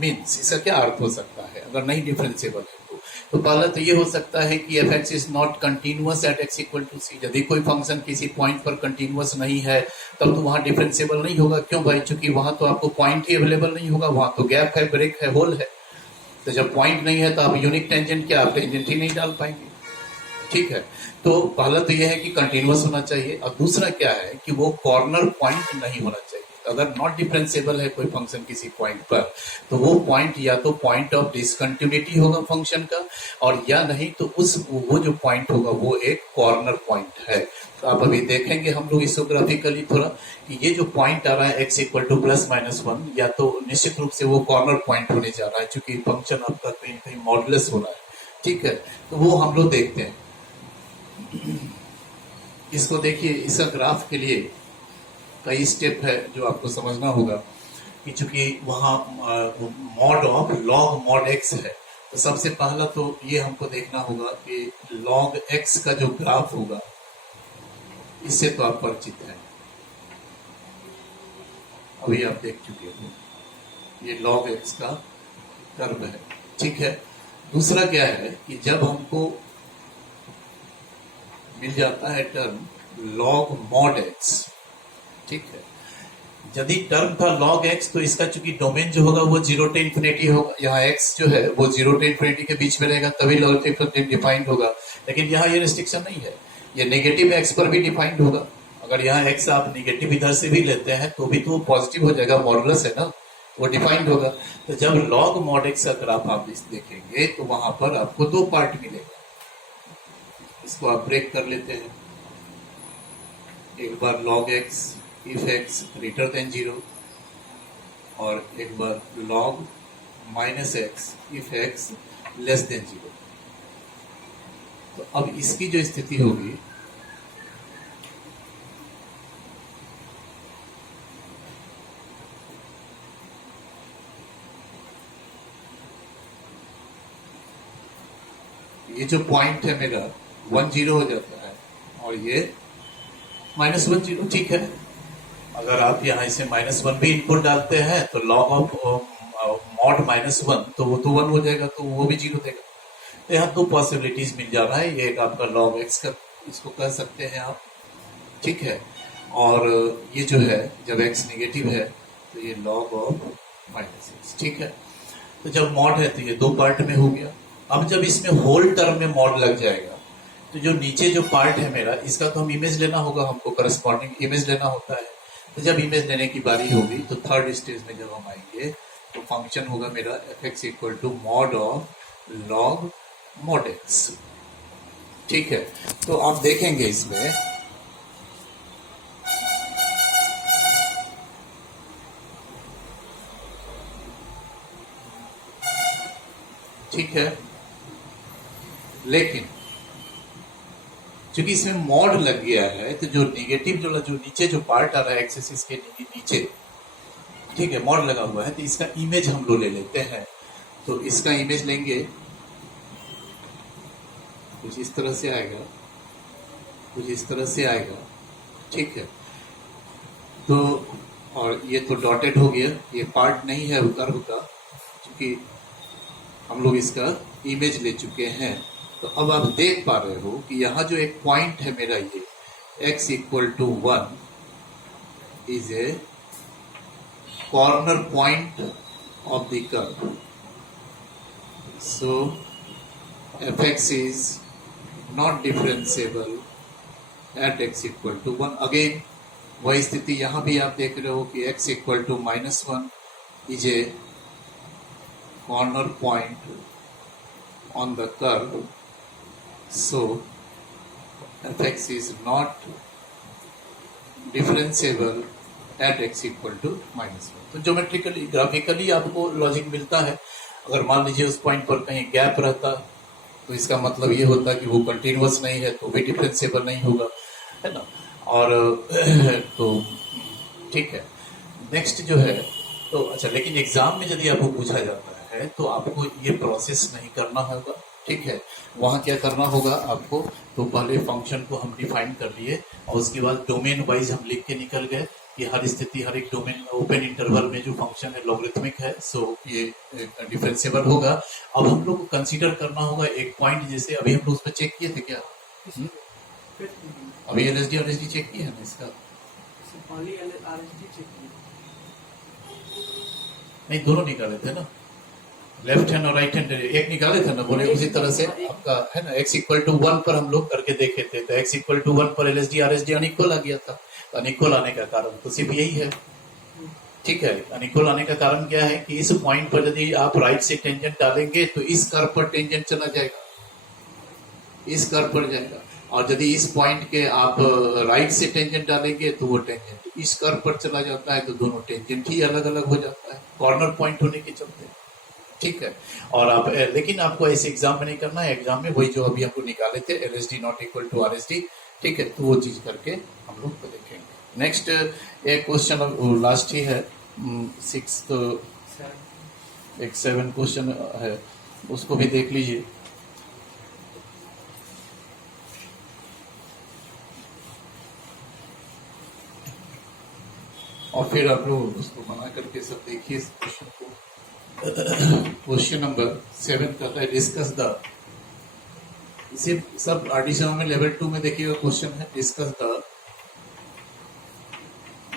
means इसका क्या अर्थ हो सकता है अगर नहीं डिफरेंशिएबल है तो पहला तो ये हो सकता है कि fx is not continuous at x equal to c। यदि कोई फंक्शन किसी पॉइंट पर कंटिन्यूअस नहीं है तब तो वहां डिफरेंशिएबल नहीं होगा। क्यों भाई? चूंकि वहां तो आपको पॉइंट ही अवेलेबल नहीं होगा, वहां तो गैप है, ब्रेक है, होल है। तो जब पॉइंट नहीं है तो आप यूनिक टेंजेंट क्या, आप टेंजेंट ही नहीं डाल पाएंगे। ठीक है। तो पहला तो यह है कि कंटिन्यूअस होना चाहिए, और दूसरा क्या है कि वो कॉर्नर पॉइंट नहीं होना चाहिए। अगर नॉट डिफरेंशिएबल है कोई फंक्शन किसी पॉइंट पर, तो वो पॉइंट या तो पॉइंट ऑफ डिसकंटिन्यूटी होगा फंक्शन का, और या नहीं तो वो जो पॉइंट होगा वो एक कॉर्नर पॉइंट है। तो आप अभी देखेंगे हम लोग इसोग्राफिकली थोड़ा कि ये जो पॉइंट आ रहा है x equal two plus minus one, या तो निश्चित रूप से वो कॉर्नर पॉइंट होने जा रहा है, क्योंकि फंक्शन आपका कहीं कहीं मॉडुलस हो रहा है। ठीक है, तो वो हम लोग देखते हैं। इसको देखिए, इस ग्राफ के लिए कई स्टेप है जो आपको समझना होगा कि चूंकि वहां mod of log mod x है, तो सबसे पहला तो ये हमको देखना होगा कि लॉग एक्स का जो ग्राफ होगा, इससे तो आप परिचित हैं, अभी आप देख चुके हो, ये लॉग एक्स का कर्व है। ठीक है, दूसरा क्या है कि जब हमको मिल जाता है टर्म लॉग मॉड एक्स, ठीक है, यदि टर्म था लॉग एक्स तो इसका चूंकि डोमेन जो होगा वो 0 to इन्फिनिटी होगा, यहाँ एक्स जो है वो 0 to इन्फिनिटी के बीच में रहेगा, तभी लॉगरिथमिक डिफाइंड होगा। लेकिन यहाँ ये रिस्ट्रिक्शन नहीं है, ये नेगेटिव एक्स पर भी डिफाइंड होगा। अगर यहाँ एक्स आप नेगेटिव इधर से भी लेते हैं तो भी तो वो पॉजिटिव हो जाएगा, मॉडुलस है ना, वो डिफाइंड होगा। तो जब लॉग मॉड एक्स का ग्राफ आप देखेंगे तो वहां पर आपको दो पार्ट मिलेगा। इसको आप ब्रेक कर लेते हैं, एक बार log x if x greater than 0, और एक बार log minus x if x less than 0। तो अब इसकी जो स्थिति होगी, ये जो पॉइंट है मेरा 1 0 हो जाता है, और ये -1 0। ठीक है, अगर आप यहाँ इसे -1 भी इनपुट डालते हैं तो log ऑफ मॉड -1 तो वो तो 1 हो जाएगा, तो वो भी 0 देगा। तो यहाँ दो पॉसिबिलिटीज मिल जा रहा है, ये एक आपका log x का इसको कह सकते हैं आप, ठीक है, और ये जो है जब x नेगेटिव है तो ये log ऑफ -x। ठीक है, तो जब मॉड है तो ये दो पार्ट में हो गया। अब जब इसमें होल टर्म में मॉड लग जाएगा तो जो नीचे जो पार्ट है मेरा, इसका तो हम इमेज लेना होगा, हमको करस्पॉन्डिंग इमेज लेना होता है। तो जब इमेज लेने की बारी होगी तो थर्ड स्टेज में जब हम आएंगे तो फंक्शन होगा मेरा f(x) equal to mod of log mod x. ठीक है, तो आप देखेंगे इसमें ठीक है, लेकिन क्योंकि इसमें मॉड लग गया है तो जो नेगेटिव जो नीचे जो पार्ट आ रहा है एक्सिस के नीचे, ठीक है, मॉड लगा हुआ है, तो इसका इमेज हम लोग ले लेते हैं। तो इसका इमेज लेंगे, कुछ इस तरह से आएगा, कुछ इस तरह से आएगा। ठीक है, तो और ये तो डॉटेड हो गया, ये पार्ट नहीं है कर्व का, क्योंकि हम लोग इसका इमेज ले चुके हैं। तो अब आप देख पा रहे हो कि यहाँ जो एक पॉइंट है मेरा, ये x equal to 1 is a corner point of the curve. So f(x) is not differentiable at x equal to 1। Again वही स्थिति यहाँ भी आप देख रहे हो कि x equal to -1 is a corner point on the curve, so f(x) is not differentiable at x equal to -1। तो ज्योमेट्रिकली ग्राफिकली आपको लॉजिक मिलता है। अगर मान लीजिए उस पॉइंट पर कहीं गैप रहता तो इसका मतलब ये होता कि वो कंटिन्यूअस नहीं है, तो भी डिफरेंशिएबल नहीं होगा, है ना। और तो ठीक है, नेक्स्ट जो है तो अच्छा, लेकिन एग्जाम में यदि आपको पूछा जाता है तो आपको ये प्रोसेस नहीं करना होगा। ठीक है, वहां क्या करना होगा आपको, तो पहले फंक्शन को हम डिफाइन कर लिए और उसके बाद डोमेन वाइज हम लिख के निकल गए कि हर स्थिति, हर एक डोमेन ओपन इंटरवल में जो फंक्शन है लॉगरिथमिक है, सो ये डिफरेंशिएबल होगा। अब हम लोग को कंसीडर करना होगा एक पॉइंट, जैसे अभी हम लोग उस पर चेक किए थे क्या, अभी LSD और RSD चेक किया है ना, इसका नहीं, दोनों निकाले थे ना, लेफ्ट हैंड और राइट हैंड एक निकाले थे ना, बोले उसी तरह से आपका है ना। x इक्वल टू 1 पर हम लोग करके देखे थे, तो x इक्वल टू 1 पर LSD RSD अनइक्वल आ गया था। तो अनइक्वल आने का कारण तो सिर्फ यही है ठीक है, अनइक्वल आने का कारण क्या है कि इस पॉइंट पर यदि आप राइट से टेंजेंट डालेंगे तो इस कर्व पर टेंजेंट चला जाएगा, इस कर्व पर जाएगा, और यदि इस पॉइंट के आप राइट से टेंजेंट डालेंगे तो वो टेंजेंट इस कर्व पर चला जाता है, तो दोनों टेंजेंट ही अलग अलग हो जाता है कॉर्नर पॉइंट होने के चलते। ठीक है, और आप लेकिन आपको ऐसे एग्जाम में नहीं करना है, एग्जाम में वही जो अभी हमको निकाले थे LSD not equal to RSD, ठीक है, तो वो चीज करके हम लोग को देखेंगे। नेक्स्ट एक क्वेश्चन लास्ट ही है, 6 तो एक 7 क्वेश्चन है, उसको भी देख लीजिए। और फिर आप लोग उसको बना करके सब देखिए इस क्वेश्चन को। क्वेश्चन नंबर 7 कहता है डिस्कस द, इसे सब आरडीसी में लेवल 2 में देखिएगा क्वेश्चन है, discuss the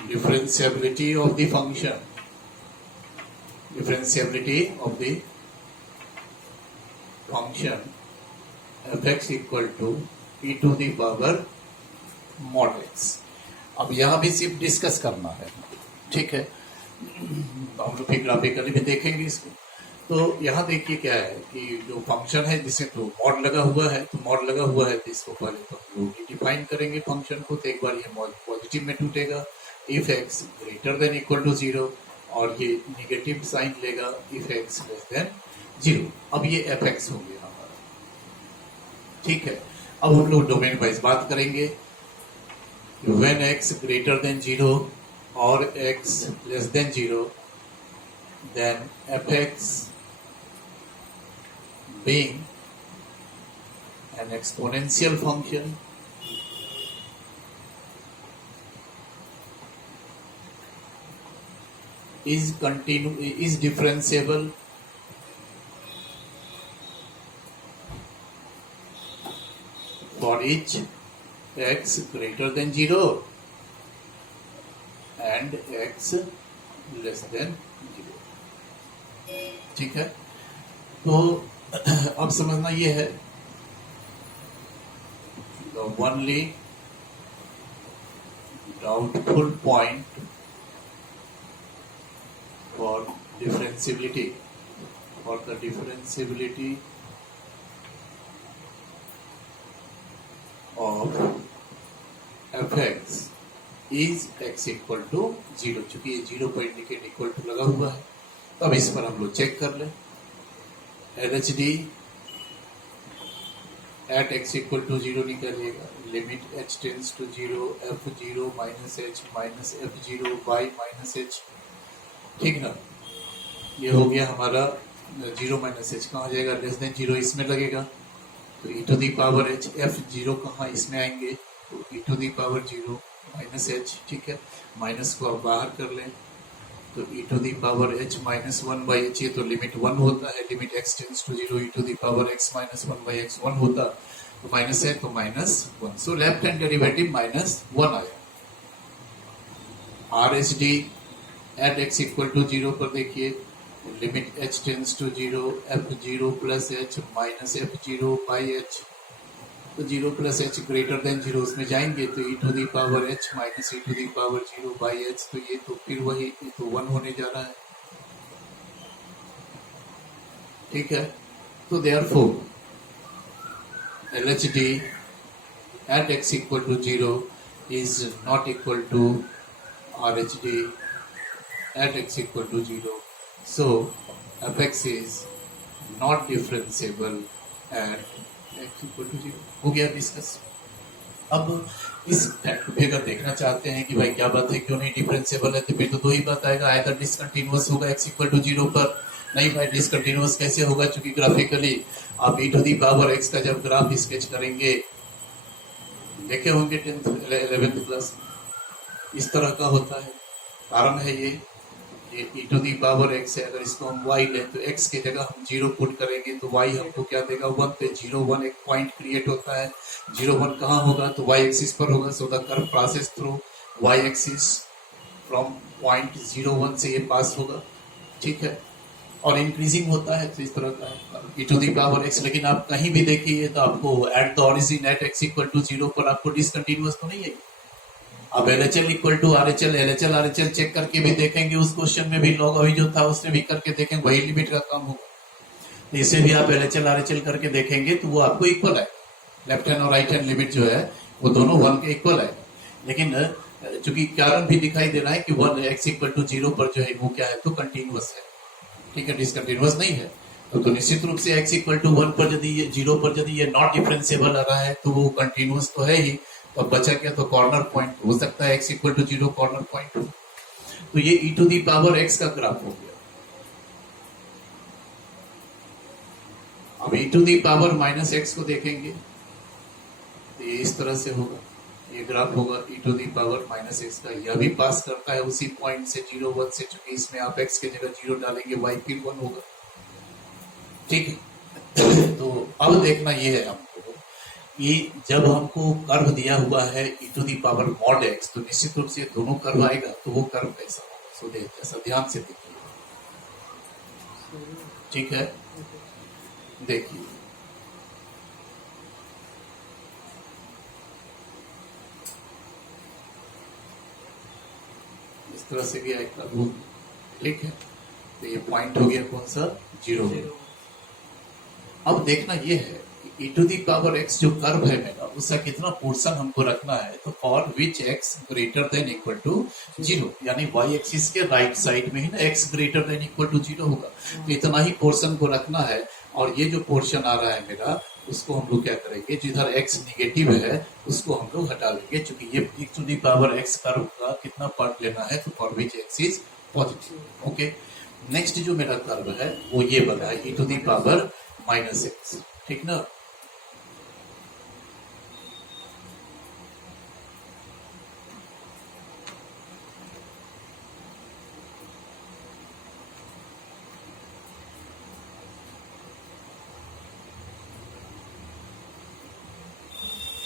differentiability of the function, differentiability of the function f(x) equal to e to the power mod x। अब यहां भी सिर्फ डिस्कस करना है, ठीक है, हम लोग फिर ग्राफिकली भी देखेंगे इसको। तो यहाँ देखिए क्या है कि जो फंक्शन है जिसे तो मॉड लगा हुआ है, तो मॉड लगा हुआ है तो इसको पहले तो हम लोग डिफाइन करेंगे फंक्शन को। तो एक बार ये मॉड पॉजिटिव में टूटेगा if x greater than equal to 0, और ये निगेटिव साइन लेगा इफ x लेस देन 0। अब ये f(x) हो गया हमारा, ठीक है। अब हम लोग डोमेन वाइज बात करेंगे। when x greater than 0 or x less than 0, then f(x) being an exponential function is differentiable for each x greater than 0 and x less than 0, ठीक है। तो अब समझना ये है, the only doubtful point for differentiability, for the differentiability of f(x) is x equal to 0, चूंकि ये 0 पर इंडिकेट इक्वल टू लगा हुआ है। तो अब इस पर हम लोग चेक कर लें। LHD at x equal to 0 निकालिएगा, limit h tends to 0 f(0) minus h minus f(0) by minus h, ठीक ना। ये हो गया हमारा 0 माइनस h कहाँ जाएगा, लेस देन 0 इसमें लगेगा, तो e to the power h, f(0) कहाँ इसमें आएंगे, तो e to the power 0 minus h, ठीक है। माइनस को आप बाहर कर लें तो e to the power h minus 1 by h, ये तो लिमिट 1 होता है, limit x tends to 0 e to the power x minus 1 by x 1 होता, तो माइनस है तो minus 1, so left hand derivative minus 1 आया। RHD at x equal to 0 पर देखिए, limit h tends to 0 f(0) plus h minus f(0) by h, तो 0 plus h greater than 0 उसमें जाएंगे तो e to the power h minus e to the power 0 by h, तो ये तो फिर वही ये तो 1 होने जा रहा है, ठीक है। तो therefore LHD at x equal to 0 is not equal to RHD at x equal to 0, so f(x) is not differentiable at x equal to 0। हो गया डिस्कस। अब इस फैक्ट पे अगर देखना चाहते हैं कि भाई क्या बात है, क्यों नहीं डिफरेंशिएबल है, तो फिर तो दो ही बात आएगा, आइदर डिसकंटिन्यूअस होगा x इक्वल टू 0 पर, नहीं भाई डिसकंटिन्यूअस कैसे होगा, क्योंकि ग्राफिकली आप e to the power x का जब ग्राफ स्केच करेंगे, देखे होंगे 10th 11th क्लास, इस तरह का होता है। कारण है ये e to the power x है, अगर इसको हम y लें तो x की जगह हम 0 पुट करेंगे तो y हमको क्या देगा 1, पे 0 1 एक पॉइंट क्रिएट होता है, 0 1 कहाँ होगा तो y एक्सिस पर होगा, so the curve passes through y axis from point 0 1 से ये पास होगा, ठीक है, और इंक्रीजिंग होता है, तो इस तरह का है e to the power x। लेकिन आप कहीं भी देखिए तो आपको at the origin at x equal to 0 पर आपको डिसकंटिन्यूअस तो नहीं है, अब LHL equal to RHL, LHL RHL check करके भी देखेंगे, उस क्वेश्चन में भी लॉग अभी जो था उसमें भी करके देखेंगे, वही लिमिट का काम होगा। तो इसे भी आप LHL RHL करके देखेंगे तो वो आपको इक्वल है, लेफ्ट हैंड और राइट हैंड लिमिट जो है वो दोनों 1 के इक्वल है। लेकिन चूंकि कारण भी दिखाई दे रहा है कि 1 x इक्वल टू 0 पर जो है वो क्या है, तो कंटिन्यूअस है, ठीक है, डिसकंटिन्यूअस नहीं है। तो निश्चित रूप से x इक्वल टू 1 पर यदि ये 0 पर यदि ये नॉट डिफरेंशिएबल आ रहा है तो वो कंटिन्यूअस तो है ही। तो बचा क्या, तो कॉर्नर पॉइंट हो सकता है x equal to 0 corner point हो। तो ये e to the power x का ग्राफ हो गया। अब e to the power minus x को देखेंगे तो ये इस तरह से होगा, ये ग्राफ होगा e to the power minus x का। यह भी पास करता है उसी पॉइंट से 0 1 से, चूंकि इसमें आप x के जगह 0 डालेंगे y फिर 1 होगा, ठीक है। तो अब देखना ये है हमको कि जब हमको कर्व दिया हुआ है e to the power mod x, तो निश्चित रूप से दोनों कर्व आएगा, तो वो कर्व कैसा होगा, सो देख ऐसा ध्यान से देखिए, ठीक है। देखिए इस तरह से भी आएगा वो, ठीक है। तो ये पॉइंट हो गया कौन सा, 0। अब देखना ये है कि e to the power x जो कर्व है मेरा, उसका कितना पोर्शन हमको रखना है। तो for which x greater than equal to 0, यानी y एक्सिस के राइट साइड में ही ना x greater than equal to 0 होगा, तो इतना ही पोर्शन को रखना है। और ये जो पोर्शन आ रहा है मेरा, उसको हम लोग क्या करेंगे, जिधर x निगेटिव है उसको हम लोग हटा लेंगे, क्योंकि ये e to the power x curve का कितना पार्ट लेना है, तो for which x is positive. Okay, next जो मेरा कर्व है वो ये बना है e to the power minus x, ठीक ना।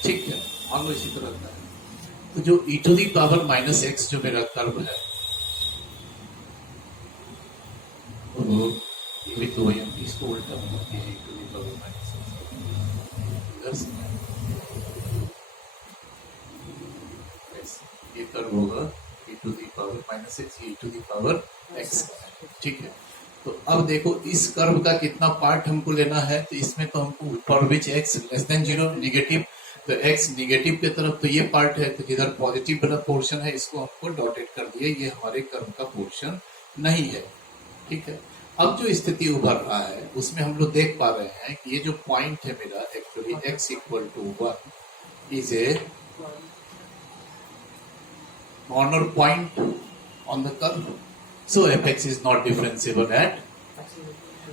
ठीक है, मान लो इसी तरह का है। तो जो e to the power minus x जो मेरा कर्व है, तो ये भी तो वही, हम इसको उल्टा बनाते हैं, e to the power minus x, ये कर्व होगा e to the power minus x, e to the power x, ठीक है। तो अब देखो इस कर्व का कितना पार्ट हमको लेना है, तो इसमें तो हमको for which x less than 0 negative, तो x निगेटिव की तरफ तो ये पार्ट है, तो जिधर पॉजिटिव वाला पोर्शन है इसको हमको डॉटेड कर दिए, ये हमारे कर्व का पोर्शन नहीं है, ठीक है। अब जो स्थिति उभर रहा है उसमें हम लोग देख पा रहे हैं कि ये जो पॉइंट है मेरा, actually x equal to 1 is a corner point on the curve, so fx is not differentiable at।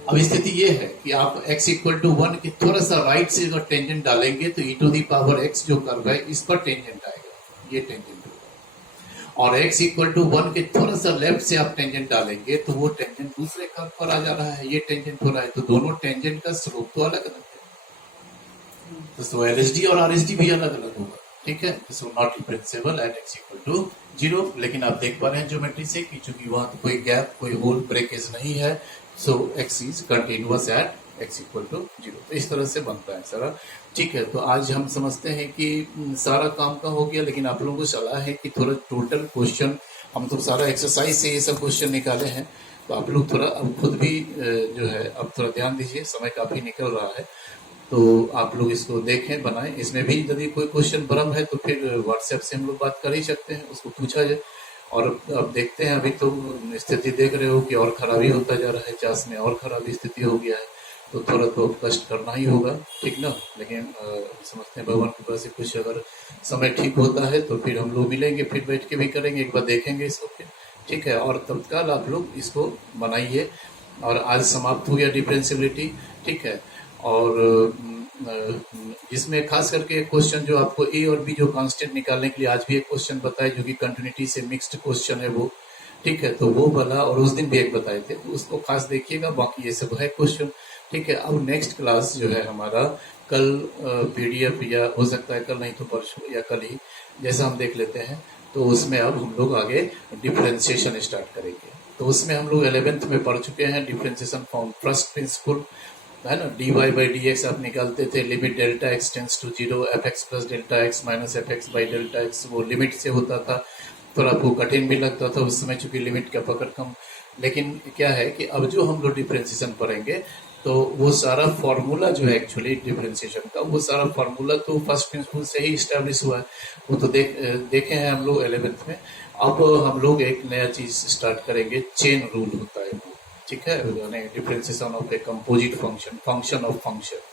अब स्थिति ये है कि आप x इक्वल टू 1 के थोड़ा सा राइट से अगर टेंजेंट डालेंगे तो e to the power x जो कर्व है इस पर टेंजेंट आएगा, ये टेंजेंट होगा। और x इक्वल टू 1 के थोड़ा सा लेफ्ट से आप टेंजेंट डालेंगे तो वो टेंजेंट दूसरे कर्व पर आ जा रहा है, ये टेंजेंट हो रहा है, तो दोनों टेंजेंट का स्लोप तो अलग अलग है, तो LHD और RHD भी अलग अलग होगा, ठीक है। So not differentiable at x equal to 0। लेकिन आप देख पा रहे हैं ज्योमेट्री से कि चूंकि वहां तो कोई गैप, कोई होल ब्रेकेज नहीं है, so x is continuous at x equal to 0। तो इस तरह से बनता है सारा, ठीक है। तो आज हम समझते हैं कि सारा काम का हो गया, लेकिन आप लोगों को सलाह है कि थोड़ा टोटल क्वेश्चन, हम तो सारा एक्सरसाइज से ये सब क्वेश्चन निकाले हैं, तो आप लोग थोड़ा अब खुद भी जो है अब थोड़ा ध्यान दीजिए, समय काफी निकल रहा है, तो आप लोग इसको देखें, बनाएं। इसमें भी यदि कोई क्वेश्चन भ्रम है तो फिर व्हाट्सएप से हम लोग बात कर ही सकते हैं, उसको पूछा जाए। और अब देखते हैं, अभी तो स्थिति देख रहे हो कि और खराबी होता जा रहा है, चास में और खराबी स्थिति हो गया है, तो थोड़ा तो कष्ट करना ही होगा, ठीक ना। लेकिन समझते हैं भगवान की कृपा से कुछ अगर समय ठीक होता है तो फिर हम लोग मिलेंगे, फिर बैठ के भी करेंगे, एक बार देखेंगे इसको फिर, ठीक है। और तत्काल आप लोग इसको बनाइए। और आज समाप्त हो गया डिफरेंशियबिलिटी, ठीक है। और इसमें खास करके क्वेश्चन जो आपको ए और बी जो कांस्टेंट निकालने के लिए आज भी एक क्वेश्चन बताए, जो कि कंटिन्यूटी से मिक्स्ड क्वेश्चन है वो, ठीक है। तो वो वाला, और उस दिन भी एक बताए थे, तो उसको खास देखिएगा, बाकी ये सब है क्वेश्चन, ठीक है। अब नेक्स्ट क्लास जो है हमारा कल PDF, या हो सकता है कल नहीं तो परसों या कल ही, जैसा हम देख लेते हैं, तो उसमें अब हम लोग आगे डिफरेंशिएशन स्टार्ट करेंगे। तो उसमें हम लोग 11th में पढ़ चुके हैं डिफरेंशिएशन फ्रॉम फर्स्ट प्रिंसिपल, है ना, dy बाई डी एक्स आप निकालते थे, limit delta x tends to zero, f x plus delta x minus f x by delta x, वो लिमिट से होता था, थोड़ा आपको कठिन भी लगता था उस समय चूंकि लिमिट का पकड़ कम। लेकिन क्या है कि अब जो हम लोग डिफ्रेंसिएशन पढ़ेंगे तो वो सारा फॉर्मूला जो है एक्चुअली डिफरेंशिएशन का, वो सारा फॉर्मूला तो फर्स्ट प्रिंसिपल से ही स्टैब्लिश हुआ है, वो तो देखे हैं हम लोग 11th में। अब हम लोग एक नया चीज स्टार्ट करेंगे, चेन रूल होता है वो, ठीक है, यानी differentiation of a composite function, function of function,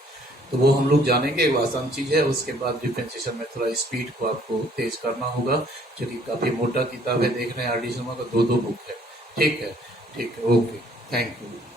तो वो हम लोग जानेंगे, वो आसान चीज है। उसके बाद डिफरेंशिएशन में थोड़ा स्पीड को आपको तेज करना होगा, क्योंकि काफी मोटा किताब है, देख रहे हैं आर डी शर्मा का 2 बुक है। ठीक है, ठीक है, ओके, थैंक यू।